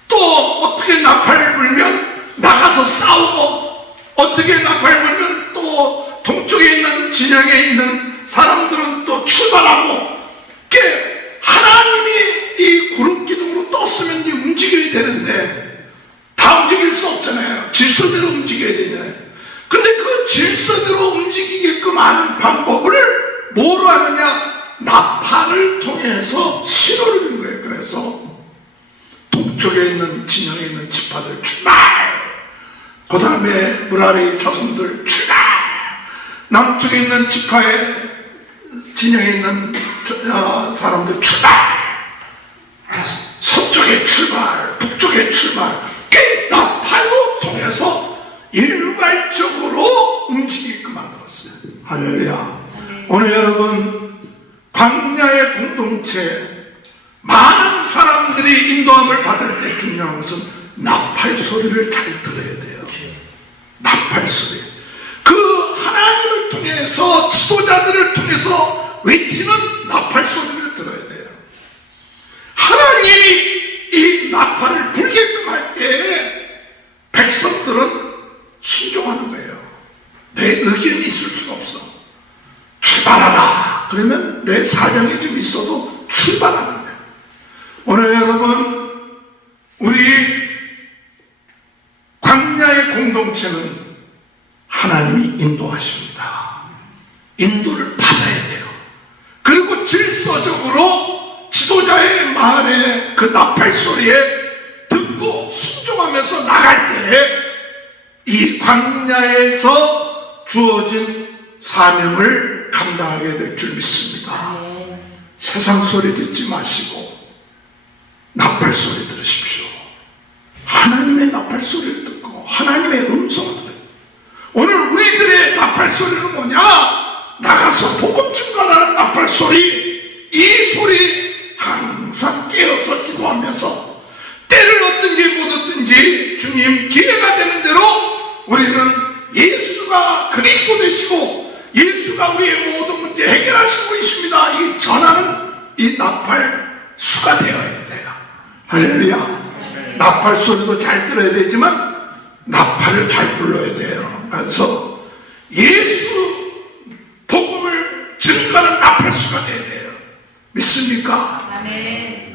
또 어떻게 나팔을 불면 나가서 싸우고 어떻게 나팔을 불면 또 동쪽에 있는 진영에 있는 사람들은 또 출발하고 하나님이 이 구름 기둥으로 떴으면 이제 움직여야 되는데 다 움직일 수 없잖아요. 질서대로 움직여야 되잖아요. 근데 그 질서대로 움직이게끔 하는 방법을 뭐로 하느냐? 나팔을 통해서 신호를 주는 거예요. 그래서 동쪽에 있는 진영에 있는 지파들 출발, 그 다음에 무라리 자손들 출발, 남쪽에 있는 지파의 진영에 있는 사람들 출발, 서쪽에 출발, 북쪽에 출발, 나팔로 통해서 일괄적으로 움직이게끔 만들었어요. 할렐루야. 오늘 여러분 광야의 공동체 많은 사람들이 인도함을 받을 때 중요한 것은 나팔 소리를 잘 들어야 돼요. 나팔 소리. 그 하나님을 통해서 지도자들을 통해서 외치는 나팔 소리를 들어야 돼요. 하나님이 이 나팔을 불게끔 할 때 백성들은 순종하는 거예요. 내 의견이 있을 수가 없어. 출발하라. 그러면 내 사정이 좀 있어도 출발하는 거예요. 오늘 여러분 우리 광야의 공동체는 하나님이 인도하십니다. 인도를 받아야 돼요. 그리고 질서적으로 지도자의 말에 그 나팔 소리에 듣고 순종하면서 나갈 때 이 광야에서 주어진 사명을 감당하게 될 줄 믿습니다. 아멘. 세상 소리 듣지 마시고 나팔 소리 들으십시오. 하나님의 나팔 소리를 듣고 하나님의 음성을 들어요. 오늘 우리들의 나팔 소리는 뭐냐? 나가서 복음 증거하는 나팔 소리. 이 소리 항상 깨어서 기도하면서 때를 얻든지 못 얻든지 주님 기회가 되는 대로 우리는 예수가 그리스도 되시고 예수가 우리의 모든 문제 해결하시고 계십니다. 이 전하는 이 나팔 수가 되어야 돼요. 할렐루야. 나팔 소리도 잘 들어야 되지만 나팔을 잘 불러야 돼요. 그래서 예수 복음을 증거하는 나팔수가 돼야 돼요. 믿습니까? 아멘.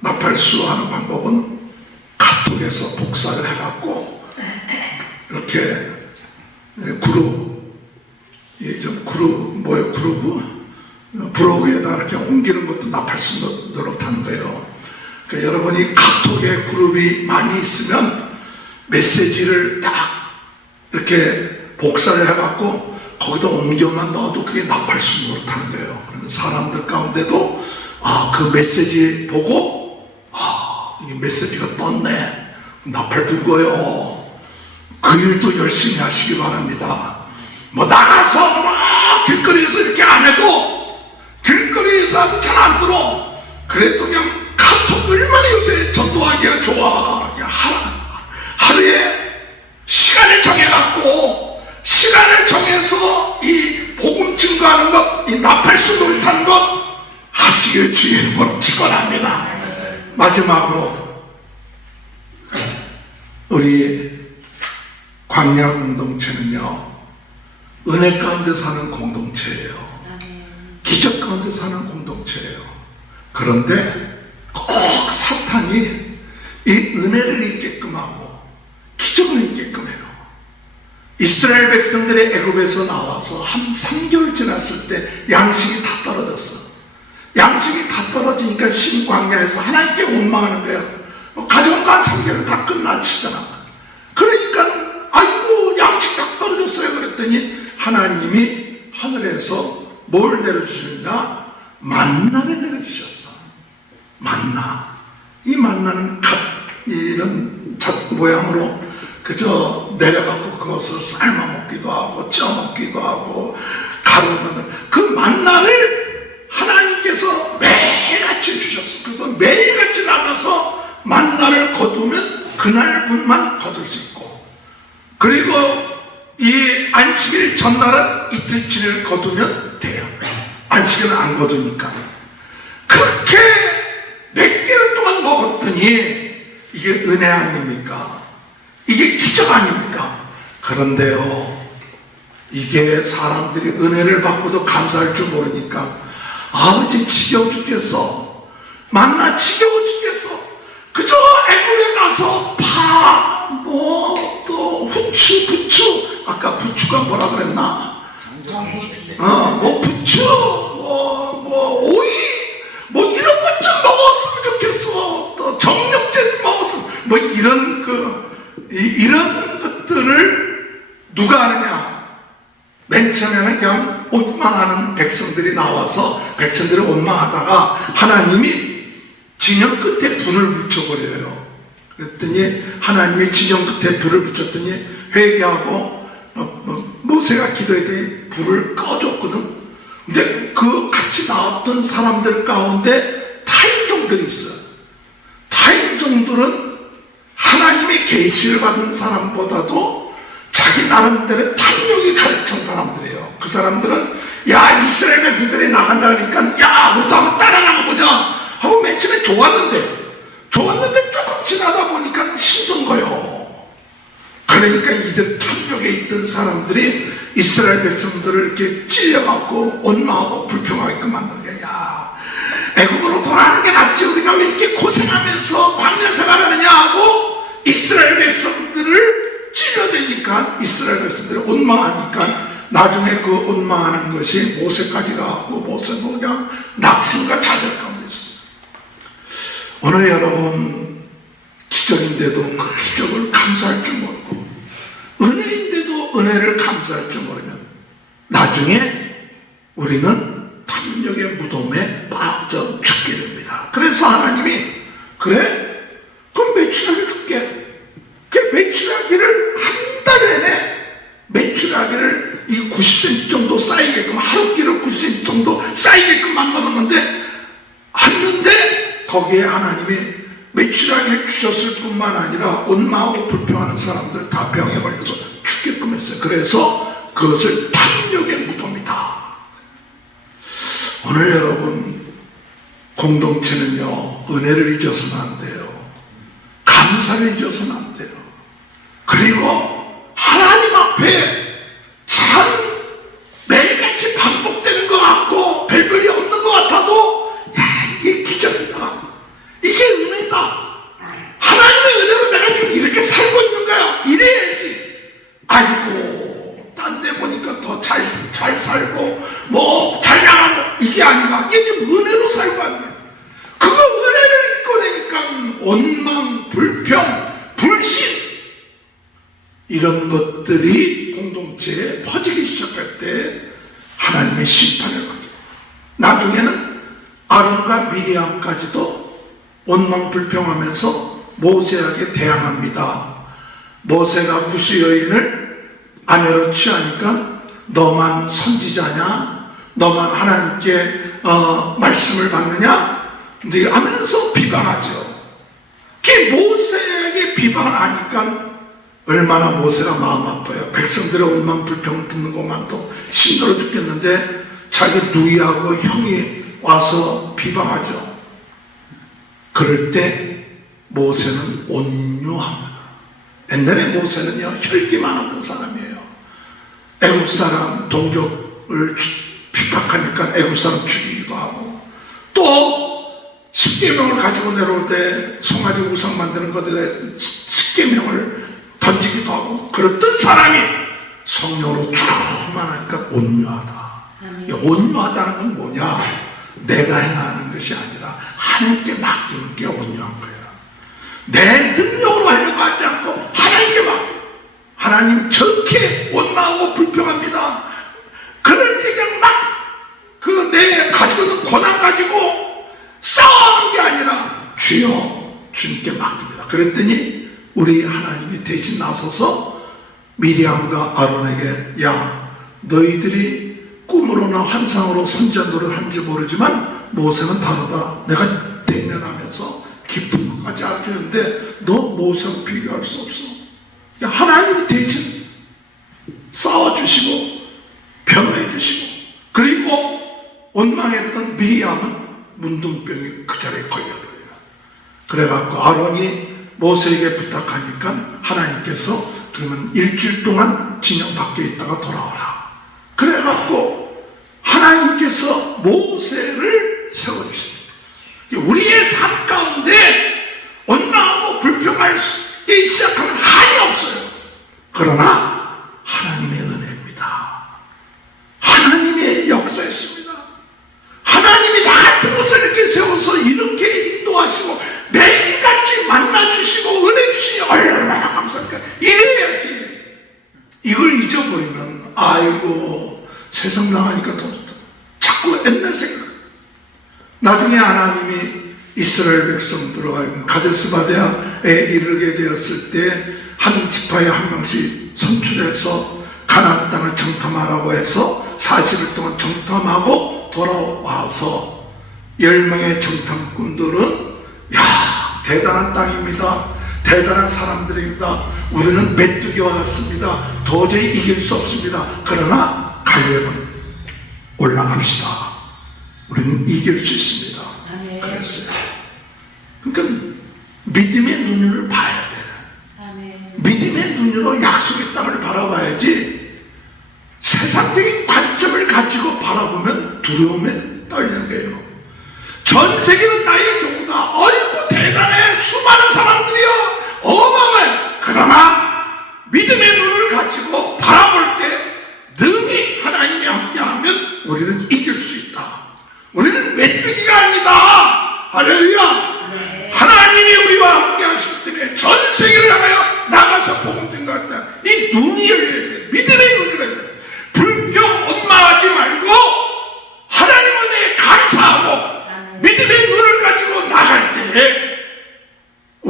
나팔수 하는 방법은 카톡에서 복사를 해갖고 이렇게 예전 브로그에다 이렇게 옮기는 것도 나팔수 노릇하는 거예요. 그러니까 여러분이 카톡에 그룹이 많이 있으면 메시지를 딱 이렇게 복사를 해갖고 거기다 옮겨만 넣어도 그게 나팔수 노릇하는 거예요. 그러면 사람들 가운데도 그 메시지 보고 이게 메시지가 떴네. 나팔 불고요. 그 일도 열심히 하시기 바랍니다. 뭐 나가서 막 길거리에서 이렇게 안 해도 길거리에서 하도 잘 안 들어. 그래도 그냥 카톡 얼마나 요새 전도하기가 좋아. 그냥 하루에 시간을 정해갖고 시간을 정해서 이 복음 증거하는 것, 이 나팔수 노릇하는 것 하시길 주의 이름으로 축원합니다. 마지막으로 우리 광야 공동체는요, 은혜 가운데 사는 공동체예요. 기적 가운데 사는 공동체예요. 그런데 꼭 사탄이 이 은혜를 잊게끔 하고 기적을 잊게끔 해요. 이스라엘 백성들의 애굽에서 나와서 한 3개월 지났을 때 양식이 다 떨어졌어. 양식이 다 떨어지니까 신광야에서 하나님께 원망하는 거예요. 가져온 거 한 3개월 다 끝나치잖아. 그러니까 아이고 양식 다 떨어졌어요. 그랬더니 하나님이 하늘에서 뭘 내려주셨냐? 만나를 내려주셨어. 만나. 이 만나는 이런 모양으로 그저 내려가고 그것을 삶아 먹기도 하고 쪄 먹기도 하고 가루는 그 만나를 하나님께서 매일같이 주셨어. 그래서 매일같이 나가서 만나를 거두면 그날분만 거둘 수 있고, 그리고 이 안식일 전날은 이틀치를 거두면 돼요. 안식일은 안 거두니까. 그렇게 몇 개월 동안 먹었더니 이게 은혜 아닙니까? 이게 기적 아닙니까? 그런데요, 이게 사람들이 은혜를 받고도 감사할 줄 모르니까 이제 지겨워 죽겠어. 만나 지겨워 죽겠어. 그저 애굽에 가서 또 후추, 부추. 아까 부추가 뭐라 그랬나? 부추, 오이, 이런 것 좀 먹었으면 좋겠어. 또 정력제 먹었으면, 이런 것들을 누가 하느냐? 맨 처음에는 그냥 원망하는 백성들이 나와서 백성들을 원망하다가 하나님이 진영 끝에 불을 붙여버려요. 그랬더니 하나님이 진영 끝에 불을 붙였더니 회개하고 모세가 기도했더니 불을 꺼줬거든. 근데 그 같이 나왔던 사람들 가운데 타인종들이 있어요. 타인종들은 하나님의 계시를 받은 사람보다도 자기 나름대로 탐욕이 가득 찬 사람들이에요. 그 사람들은 이스라엘 백성들이 나간다 그러니까 우리도 한번 따라 나가보자 하고 맨 처음에 좋았는데 조금 지나다 보니까 힘든 거예요. 그러니까 이들 탐욕에 있던 사람들이 이스라엘 백성들을 이렇게 찔려갖고 원망하고 불평하게끔 만든 거야. 애국으로 돌아가는 게 낫지, 우리가 왜 이렇게 고생하면서 광야 생활하느냐 하고 이스라엘 백성들을 찔러대니까 이스라엘 백성들이 원망하니까 나중에 그 원망하는 것이 모세까지 가고 모세도 그냥 낙심과 좌절 가운데 있어요. 오늘 여러분 기적인데도 그 기적을 감사할 줄 모르고 은혜인데도 은혜를 감사할 줄 모르면 나중에 우리는 탐욕의 무덤에 빠져 죽게 됩니다. 그래서 하나님이 그래? 그럼 매출하기 줄게. 그 매출하기를 한 달 내내 매출하기를 이 90cm 정도 쌓이게끔 하루 끼를 90cm 정도 쌓이게끔 만들었는데 했는데 거기에 하나님이 매출하게 주셨을 뿐만 아니라 원망하고 불평하는 사람들 다 병에 걸려서 죽게끔 했어요. 그래서 그것을 탐욕의 무덤이다. 오늘 여러분 공동체는요 은혜를 잊어서는 안 돼요. 감사를 잊어서는 안 돼요. 그리고 하나님 앞에 참 매일같이 반복되는 것 같고 별별이 없는 것 같아도 야 이게 기적이다. 이게 은혜다. 하나님의 은혜로 내가 지금 이렇게 살고 있는 거야. 이래야지. 아이고 딴 데 보니까 더 잘 살고 뭐 잘 나가고 이게 아니라 이게 지금 은혜로 살고 하는 거야. 그거 은혜를 잊고 되니까 원망, 불평, 불신 이런 것들이 공동체에 퍼지기 시작할 때 하나님의 심판을 받게 돼요. 나중에는 아론과 미리암까지도 원망 불평하면서 모세에게 대항합니다. 모세가 구스 여인을 아내로 취하니까 너만 선지자냐? 너만 하나님께 말씀을 받느냐? 근데 하면서 비방하죠. 그 모세에게 비방을 하니까 얼마나 모세가 마음 아파요. 백성들의 원망 불평을 듣는 것만도 힘들어 죽겠는데 자기 누이하고 형이 와서 비방하죠. 그럴 때 모세는 온유합니다. 옛날에 모세는요 혈기만 하던 사람이에요. 애굽 사람 동족을 핍박하니까 애굽 사람 죽이기도 하고 또 십계명을 가지고 내려올 때 송아지 우상 만드는 것에 대해 십계명을 던지기도 하고 그랬던 사람이 성령으로 충만하니까 온유하다. 온유하다는 건 뭐냐? 내가 행하는 것이 아니라 하나님께 맡기는 게 온유한 거야. 내 능력으로 하려고 하지 않고 하나님께 맡겨. 하나님 저렇게 원망하고 불평합니다. 그럴 때 그냥 막 그 내 가지고 있는 고난 가지고 싸우는 게 아니라 주여 주님께 맡깁니다. 그랬더니 우리 하나님이 대신 나서서 미리암과 아론에게 야 너희들이 꿈으로나 환상으로 선지자노를 한지 모르지만 모세는 다르다. 내가 대면하면서 깊은 것까지 알려주는데 너 모세와 비교할 수 없어. 하나님이 대신 싸워주시고 변호해주시고 그리고 원망했던 미리암은 문둥병이 그 자리에 걸려버려요. 그래갖고 아론이 모세에게 부탁하니까 하나님께서 그러면 일주일 동안 진영 밖에 있다가 돌아와라. 그래갖고 하나님께서 모세를 세워주십니다. 우리의 삶 가운데 원망하고 불평할 때 시작하면 한이 없어요. 그러나 하나님의 은혜입니다. 하나님의 역사였습니다. 하나님이 나 같은 것을 이렇게 세워서 이렇게 인도하시고 매일같이 만나주시고 은혜 주시니 얼마나 감사합니까? 이래야지. 이걸 잊어버리면 아이고 세상 나가니까 더 좋다. 자꾸 옛날 생각. 나중에 하나님이 이스라엘 백성들과 가데스 바네아에 이르게 되었을 때 한 지파에 한 명씩 선출해서 가나안 땅을 정탐하라고 해서 40일 동안 정탐하고 돌아와서 10명의 정탐꾼들은 야 대단한 땅입니다. 대단한 사람들입니다. 우리는 메뚜기와 같습니다. 도저히 이길 수 없습니다. 그러나 갈렙은 올라갑시다. 우리는 이길 수 있습니다. 그랬어요. 그러니까 믿음의 눈을 봐야 돼. 믿음의 눈으로 약속의 땅을 바라봐야지 세상적인 관점을 가지고 바라보면 두려움에 떨리는 거예요. 전 세계는 나의 교구다. 어이구 대단해. 수많은 사람들이요. 어마어마해. 그러나 믿음의 눈을 가지고 바라볼 때 능히 하나님이 함께하면 우리는 이길 수 있다. 우리는 메뚜기가 아니다. 할렐루야. 하나님이 우리와 함께 하시기 때문에 전 세계를 향하여 나가서 복음 증거할 때 이 눈이 열려야 돼. 믿음의 눈이 열려야 돼. 불평 원망하지 말고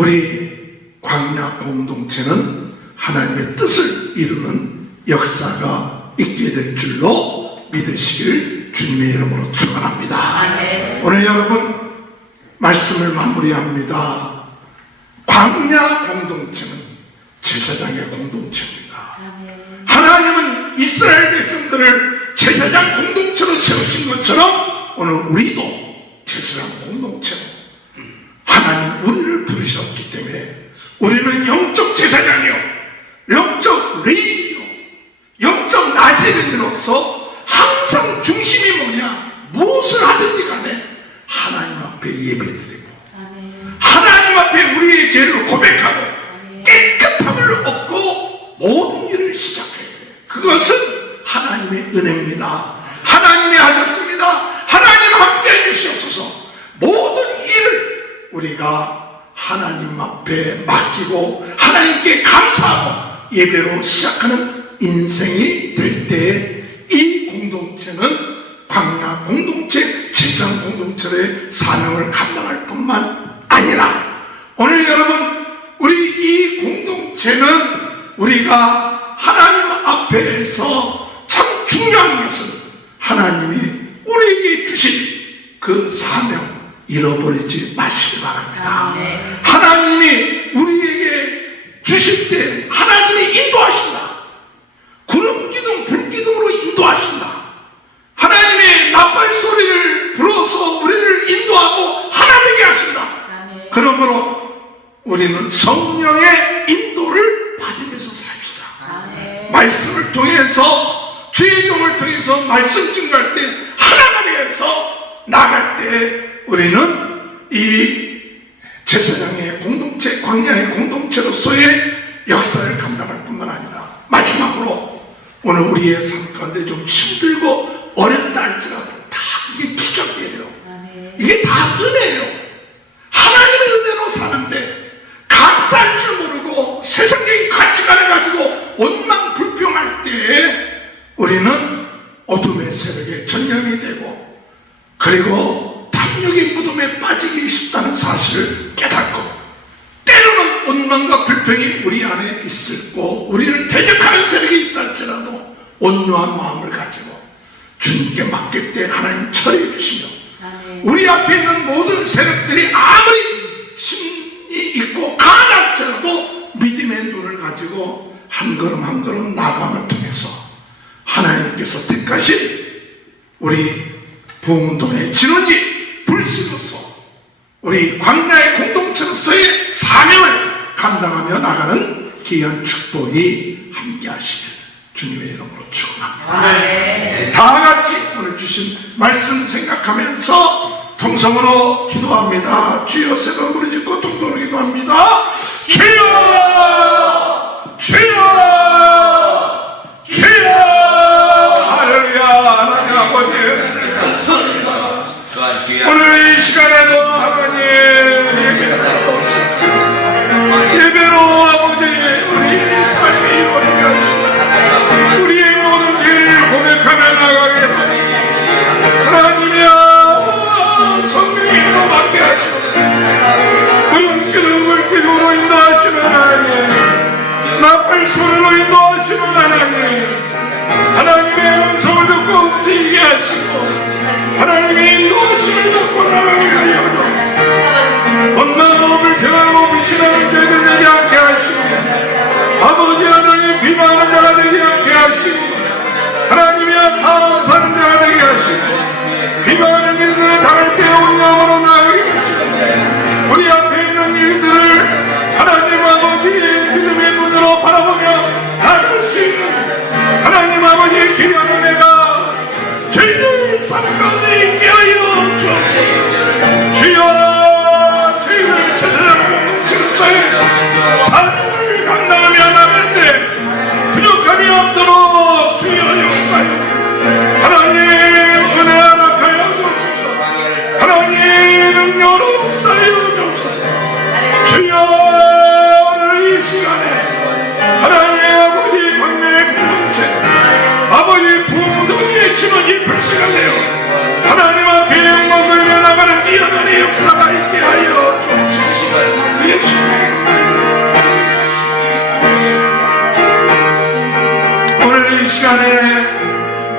우리 광야 공동체는 하나님의 뜻을 이루는 역사가 있게 될 줄로 믿으시길 주님의 이름으로 축원합니다. 오늘 여러분 말씀을 마무리합니다. 광야 공동체는 제사장의 공동체입니다. 하나님은 이스라엘 백성들을 제사장 공동체로 세우신 것처럼 오늘 우리도 제사장 공동체로 하나님 우리를 부르셨기 때문에 우리는 영적 제사장이요, 영적 레인이요, 영적 나세린으로서 항상 중심이 뭐냐, 무엇을 하든지 간에 하나님 앞에 예배드리고 하나님 앞에 우리의 죄를 고백하고 깨끗함을 얻고 모든 일을 시작해야 돼요. 그것은 하나님의 은혜입니다. 하나님이 하셨습니다. 하나님 함께 해주시옵소서. 모든 일을 우리가 하나님 앞에 맡기고 하나님께 감사하고 예배로 시작하는 인생이 될 때 이 공동체는 광야 공동체, 제사장 공동체의 사명을 감당할 뿐만 아니라 오늘 여러분 우리 이 공동체는 우리가 하나님 앞에서 참 중요한 것은 하나님이 우리에게 주신 그 사명 잃어버리지 마시기 바랍니다. 하나님이 우리에게 주실 때 하나님이 인도하신다. 구름기둥 불기둥으로 인도하신다. 하나님의 나팔 소리를 불어서 우리를 인도하고 하나 되게 하신다. 그러므로 우리는 성령의 인도를 받으면서 삽시다. 말씀을 통해서 주의 종을 통해서 말씀 증거할 때 하나가 되어서 나갈 때 우리는 이 제사장의 공동체, 광야의 공동체로서의 역사를 감당할 뿐만 아니라 마지막으로 오늘 우리의 삶 가운데 좀 힘들고 어렵다 할지라도 다 이게 부적이에요. 이게 다 은혜예요. 하나님의 은혜로 사는데 감사할 줄 모르고 세상적인 가치관을 가지고 원망 불평할 때에 우리는 어둠의 세력에 전념이 되고 그리고 탐욕의 무덤에 빠지기 쉽다는 사실을 깨닫고 때로는 원망과 불평이 우리 안에 있을 거 우리를 대적하는 세력이 있다 할지라도 온유한 마음을 가지고 주님께 맡길 때 하나님 처리해 주시며 우리 앞에 있는 모든 세력들이 아무리 힘이 있고 강할지라도 믿음의 눈을 가지고 한 걸음 한 걸음 나아감을 통해서 하나님께서 택하신 우리 부흥운동의 진원이 불씨로서 우리 광야의 공동체로서의 사명을 감당하며 나가는 귀한 축복이 함께 하시길 주님의 이름으로 축원합니다. 우리 다 같이 오늘 주신 말씀 생각하면서 통성으로 기도합니다. 주여 새벽 부르짖고 통성으로 기도합니다. 주여 주여 주여 할렐루야. 하나님 아버지 감사합니다. 오늘 이 시간에도 하나님 예배로 아버지 우리 삶이 이루어지게 하시고 우리의 모든 죄를 고백하며 나가게 하나님이여 성령의 인도 받게 하시고 그런 기둥을 기둥으로 인도하시는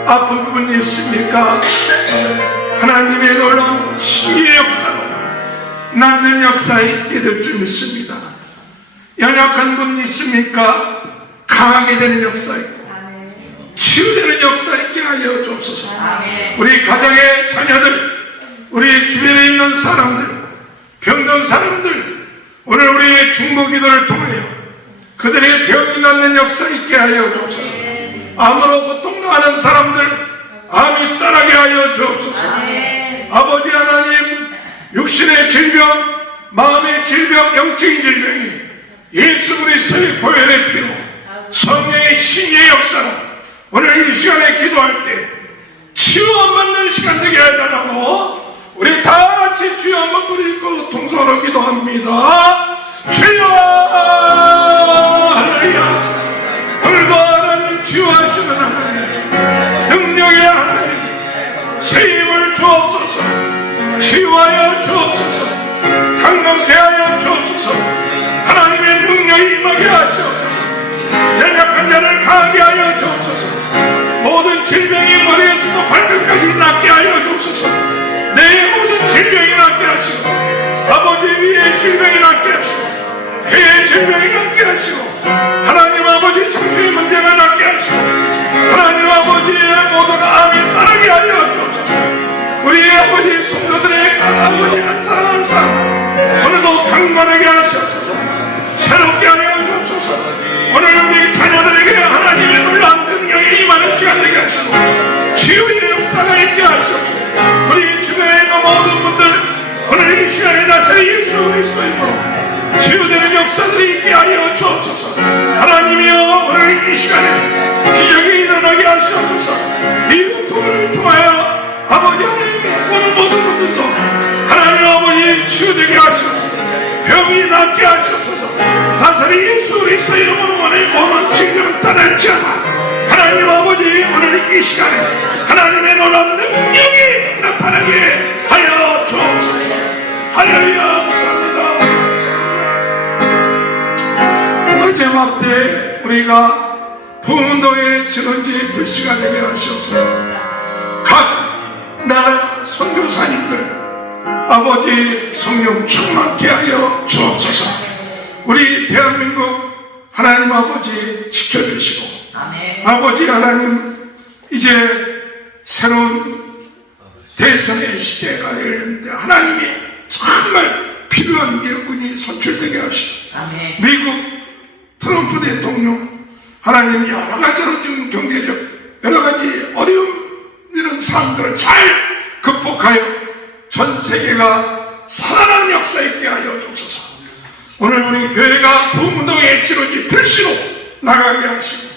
아픈 부분이 있습니까? 하나님의 놀라운 신의 역사로 낫는 역사에 있게 될 줄 믿습니다. 연약한 분 있습니까? 강하게 되는 역사 있고 치유되는 역사 있게 하여 주옵소서. 우리 가정의 자녀들, 우리 주변에 있는 사람들, 병든 사람들, 오늘 우리의 중보기도를 통하여 그들의 병이 낫는 역사 있게 하여 주옵소서. 암으로 고통당하는 사람들 암이 떠나게 하여 주옵소서. 아버지 하나님, 육신의 질병, 마음의 질병, 영적인 질병이 예수 그리스도의 보혈의 피로 성령의 신의 역사로 오늘 이 시간에 기도할 때 치유 안 받는 시간 되게 해달라고 우리 다 같이 주여 한번 부르고 동서로 기도합니다. 주여 할렐루야. 오늘도 하나님 치유하시는 하나님, 능력의 하나님, 세임을 주옵소서. 치유하여 주옵소서. 강건케 하여 주옵소서. 하나님의 능력이 임하게 하시옵소서. 연약한 자를 강하게 하여 주옵소서. 모든 질병이 머리에서부터 발끝까지 낫게 하여 주옵소서. 내 모든 질병이 낫게 하시고, 아버지 위에 질병이 낫게 하시고, 폐의 질병이 낫게 하시고, 하나님 아버지 정신의 문제가 낫게 하시고, 하나님 아버지의 모든 암이 떠나게 하여 주옵소서. 우리 아버지 성도들의 아버지 한 사람 한 사람 오늘도 강건하게 하시옵소서. 새롭게 하여 주옵소서. 오늘 우리 자녀들에게 하나님의 놀라운 능력이 임하는 시간 되게 하시고 치유의 역사가 있게 하시옵소서. 우리 주변에 있는 모든 분들 오늘 이 시간에 나서 예수 그리스도의 이름으로 치유되는 역사들이 있게 하여 주옵소서. 하나님이여, 오늘 이 시간에 기적이 일어나게 하시옵소서. 이 유튜브를 통하여 아버지 하나님 보는 모든 분들도 하나님 아버지 치유되게 하시옵소서. 병이 낫게 하시옵소서. 나사렛 예수 그리스도의 이름으로 오늘 모든 질병을 떠날지어다. 하나님 아버지, 오늘 이 시간에 하나님의 놀라운 능력이 나타나게 하여 주옵소서. 할렐루야. 감사합니다. 마지막 때 우리가 부흥운동의 진원지 불씨가 되게 하시옵소서. 각 나라 선교사님들 아버지 성령 충만케 하여 주옵소서. 우리 대한민국 하나님 아버지 지켜주시고, 아버지 하나님, 이제 새로운 대선의 시대가 열렸는데 하나님이 정말 필요한 일꾼이 선출되게 하시고, 미국 트럼프 대통령 하나님 여러 가지로 지금 경제적 여러 가지 어려움 이런 사람들을 잘 극복하여 전 세계가 살아나는 역사 있게 하여 주옵소서. 오늘 우리 교회가 부흥운동의 진원지 불씨로 나가게 하시고,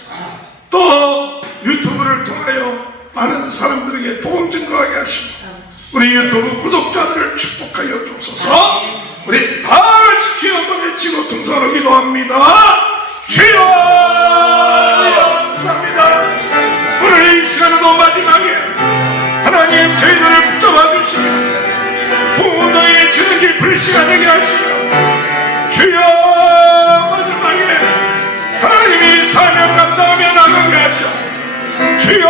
또 유튜브를 통하여 많은 사람들에게 복음 증거하게 하시고, 우리 유튜브 구독자들을 축복하여 주옵소서. 우리 다 같이 주여 한번 외치고 동서로 기도합니다. 주여 감사합니다. 오늘 이 시간에도 마지막에 하나님 저희들을 붙잡아 주시면서 부흥운동의 진원지 불씨가 되게 하시고, 주여 마지막에 하나님이 사명 감당하며 나가게 하셔. 주여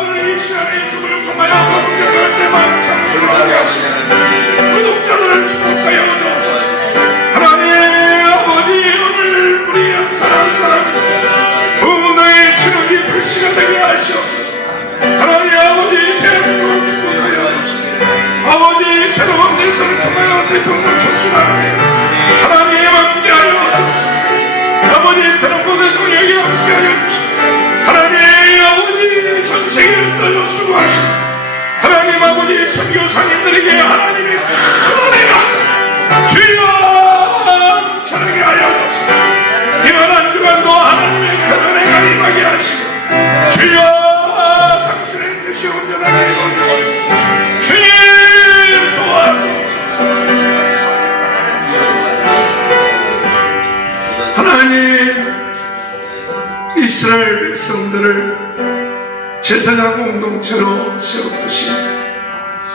오늘 이 시간에 유튜브를 통하여 복음전할 때만 참 놀라게 하시고 구독자들을 축복하여 주옵소서. 하나님 아버지, 오늘 우리 한 사람 한 사람 부흥운동의 진원지 불씨가 되게 하시옵소서. 하나님 아버지, 대한민국을 축복하여 주옵소서. 아버지, 새로운 대선을 통하여 대통령을 선출하는데 하나님 함께하여 주옵소서. 아버지, 트럼프 대통령에게 함께하여 주시고, 하나님 아버지 전 세계를 떠져 수고하시고, 하나님 아버지 선교사님들에게 하나님의 큰 은혜가 주여 전하게 하여 주옵소서. 이번 한 주간도 하나님의 큰 은혜가 임하게 하시고, 주여 당신의 뜻이 온전하게 이루어주시옵소서. 주님 도와주옵소서. 하나님, 이스라엘 백성들을 제사장 공동체로 세웠듯이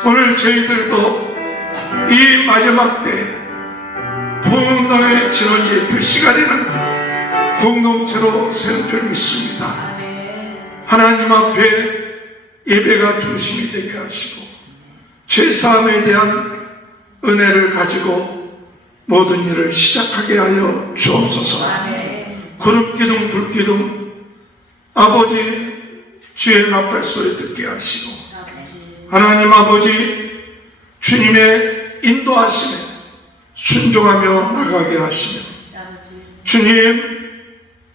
오늘 저희들도 이 마지막 때 부흥운동의 진원지 불씨가 되는 공동체로 세운 줄 믿습니다. 하나님 앞에 예배가 중심이 되게 하시고 죄사함에 대한 은혜를 가지고 모든 일을 시작하게 하여 주옵소서. 구름기둥 불기둥 아버지 주의 나팔 소리 듣게 하시고 하나님 아버지 주님의 인도하심에 순종하며 나가게 하시며 주님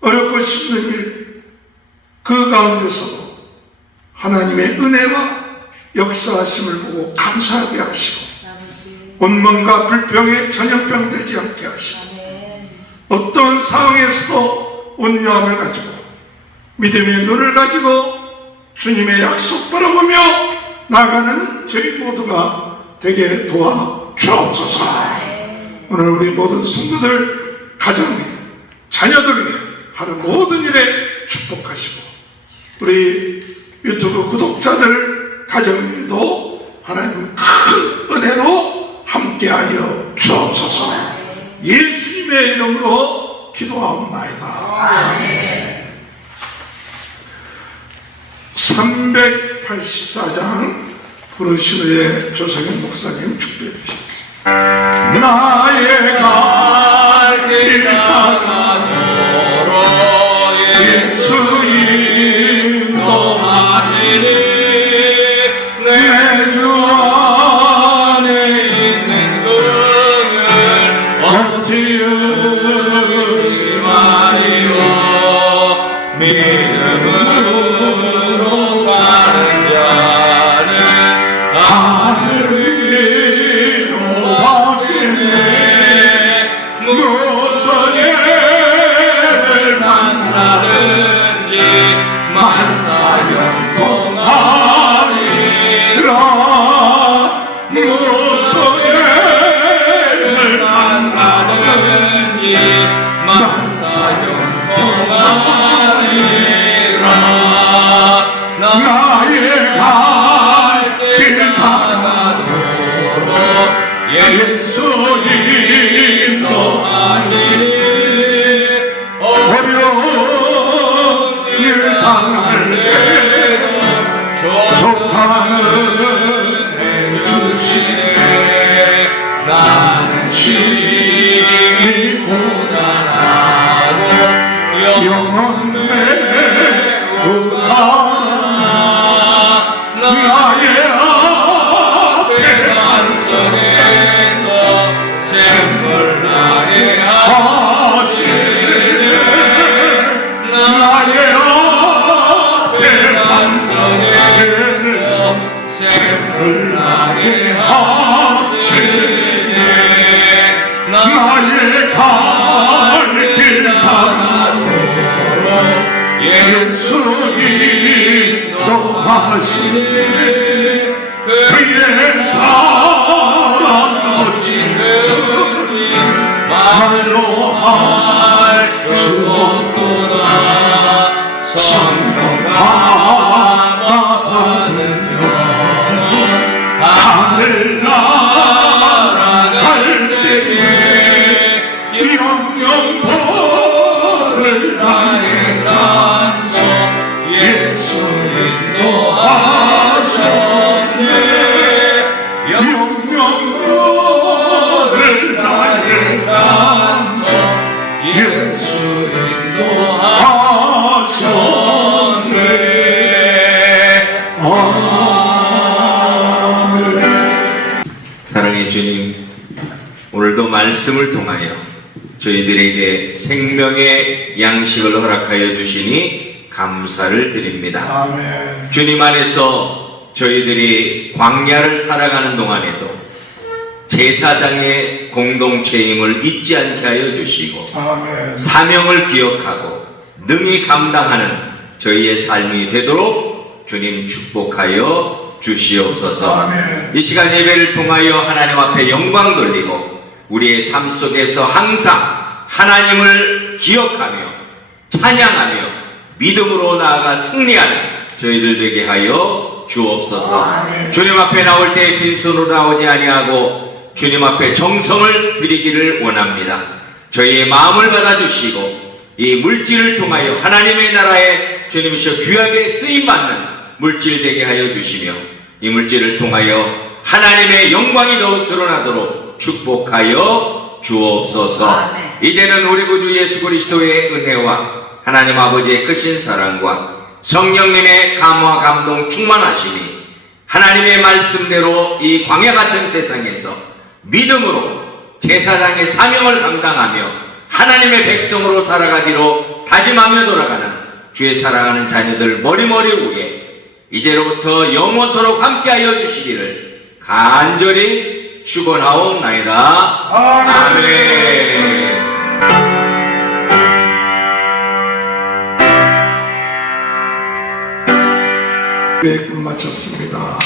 어렵고 힘든 일 그 가운데서도 하나님의 은혜와 역사하심을 보고 감사하게 하시고 원망과 불평에 전염병 들지 않게 하시고 어떤 상황에서도 온유함을 가지고 믿음의 눈을 가지고 주님의 약속 바라보며 나가는 저희 모두가 되게 도와 주옵소서. 오늘 우리 모든 성도들 가정에 자녀들 위해 하는 모든 일에 축복하시고 우리 유튜브 구독자들 가정 위에도 하나님 큰 은혜로 함께하여 주옵소서. 예수님의 이름으로 기도하옵나이다. 384장 부르신 후에 조성현 목사님 축복해 주시겠습니다. 나의 갈 길 따라도록 예수님 인도하시니 내 주 안에 있는 그를 어찌 의심하리요. 믿음으로 사는 자는 하늘 위로 받겠네. 무슨 일을 만나든지 만사형 동하리라. 무슨 일을 만나든지 만사형 동하리라. 나의 갈 길 가도록 예수 인도하시니 어려운 일 당할래도 좋다는 해 주시네. 나는 심히 고단하고 영혼 매우 강하나 나의 앞에 반석에서 샘물 나게 하시네. 나의 앞에 반석에서 샘물 나게 하시네. 나의 갈 길 가도록 예수 인도하시니 그의 사랑 어찌 그리 말로 할 수 없도다. 성령 감화 받으며 하늘나라 갈 때에 영영 보를 나의 찬송 예수 인도하셨네. 영영 보를 나의 찬송 예수 인도하셨네. 아멘. 사랑의 주님, 오늘도 말씀을 통하여 저희들에게 생명의 양식을 허락하여 주시니 감사를 드립니다. 아멘. 주님 안에서 저희들이 광야를 살아가는 동안에도 제사장의 공동체임을 잊지 않게 하여 주시고 아멘. 사명을 기억하고 능히 감당하는 저희의 삶이 되도록 주님 축복하여 주시옵소서. 아멘. 이 시간 예배를 통하여 하나님 앞에 영광 돌리고 우리의 삶 속에서 항상 하나님을 기억하며 찬양하며 믿음으로 나아가 승리하는 저희들 되게 하여 주옵소서. 아멘. 주님 앞에 나올 때 빈손으로 나오지 아니하고 주님 앞에 정성을 드리기를 원합니다. 저희의 마음을 받아주시고 이 물질을 통하여 하나님의 나라에 주님이시여 귀하게 쓰임받는 물질되게 하여 주시며 이 물질을 통하여 하나님의 영광이 더욱 드러나도록 축복하여 주옵소서. 아멘. 이제는 우리 구주 예수 그리스도의 은혜와 하나님 아버지의 크신 사랑과 성령님의 감화 감동 충만하심이 하나님의 말씀대로 이 광야 같은 세상에서 믿음으로 제사장의 사명을 감당하며 하나님의 백성으로 살아가기로 다짐하며 돌아가는 주의 사랑하는 자녀들 머리머리 위에 이제로부터 영원토록 함께하여 주시기를 간절히 축원하옵나이다. 아멘. 네, 끝 마쳤습니다.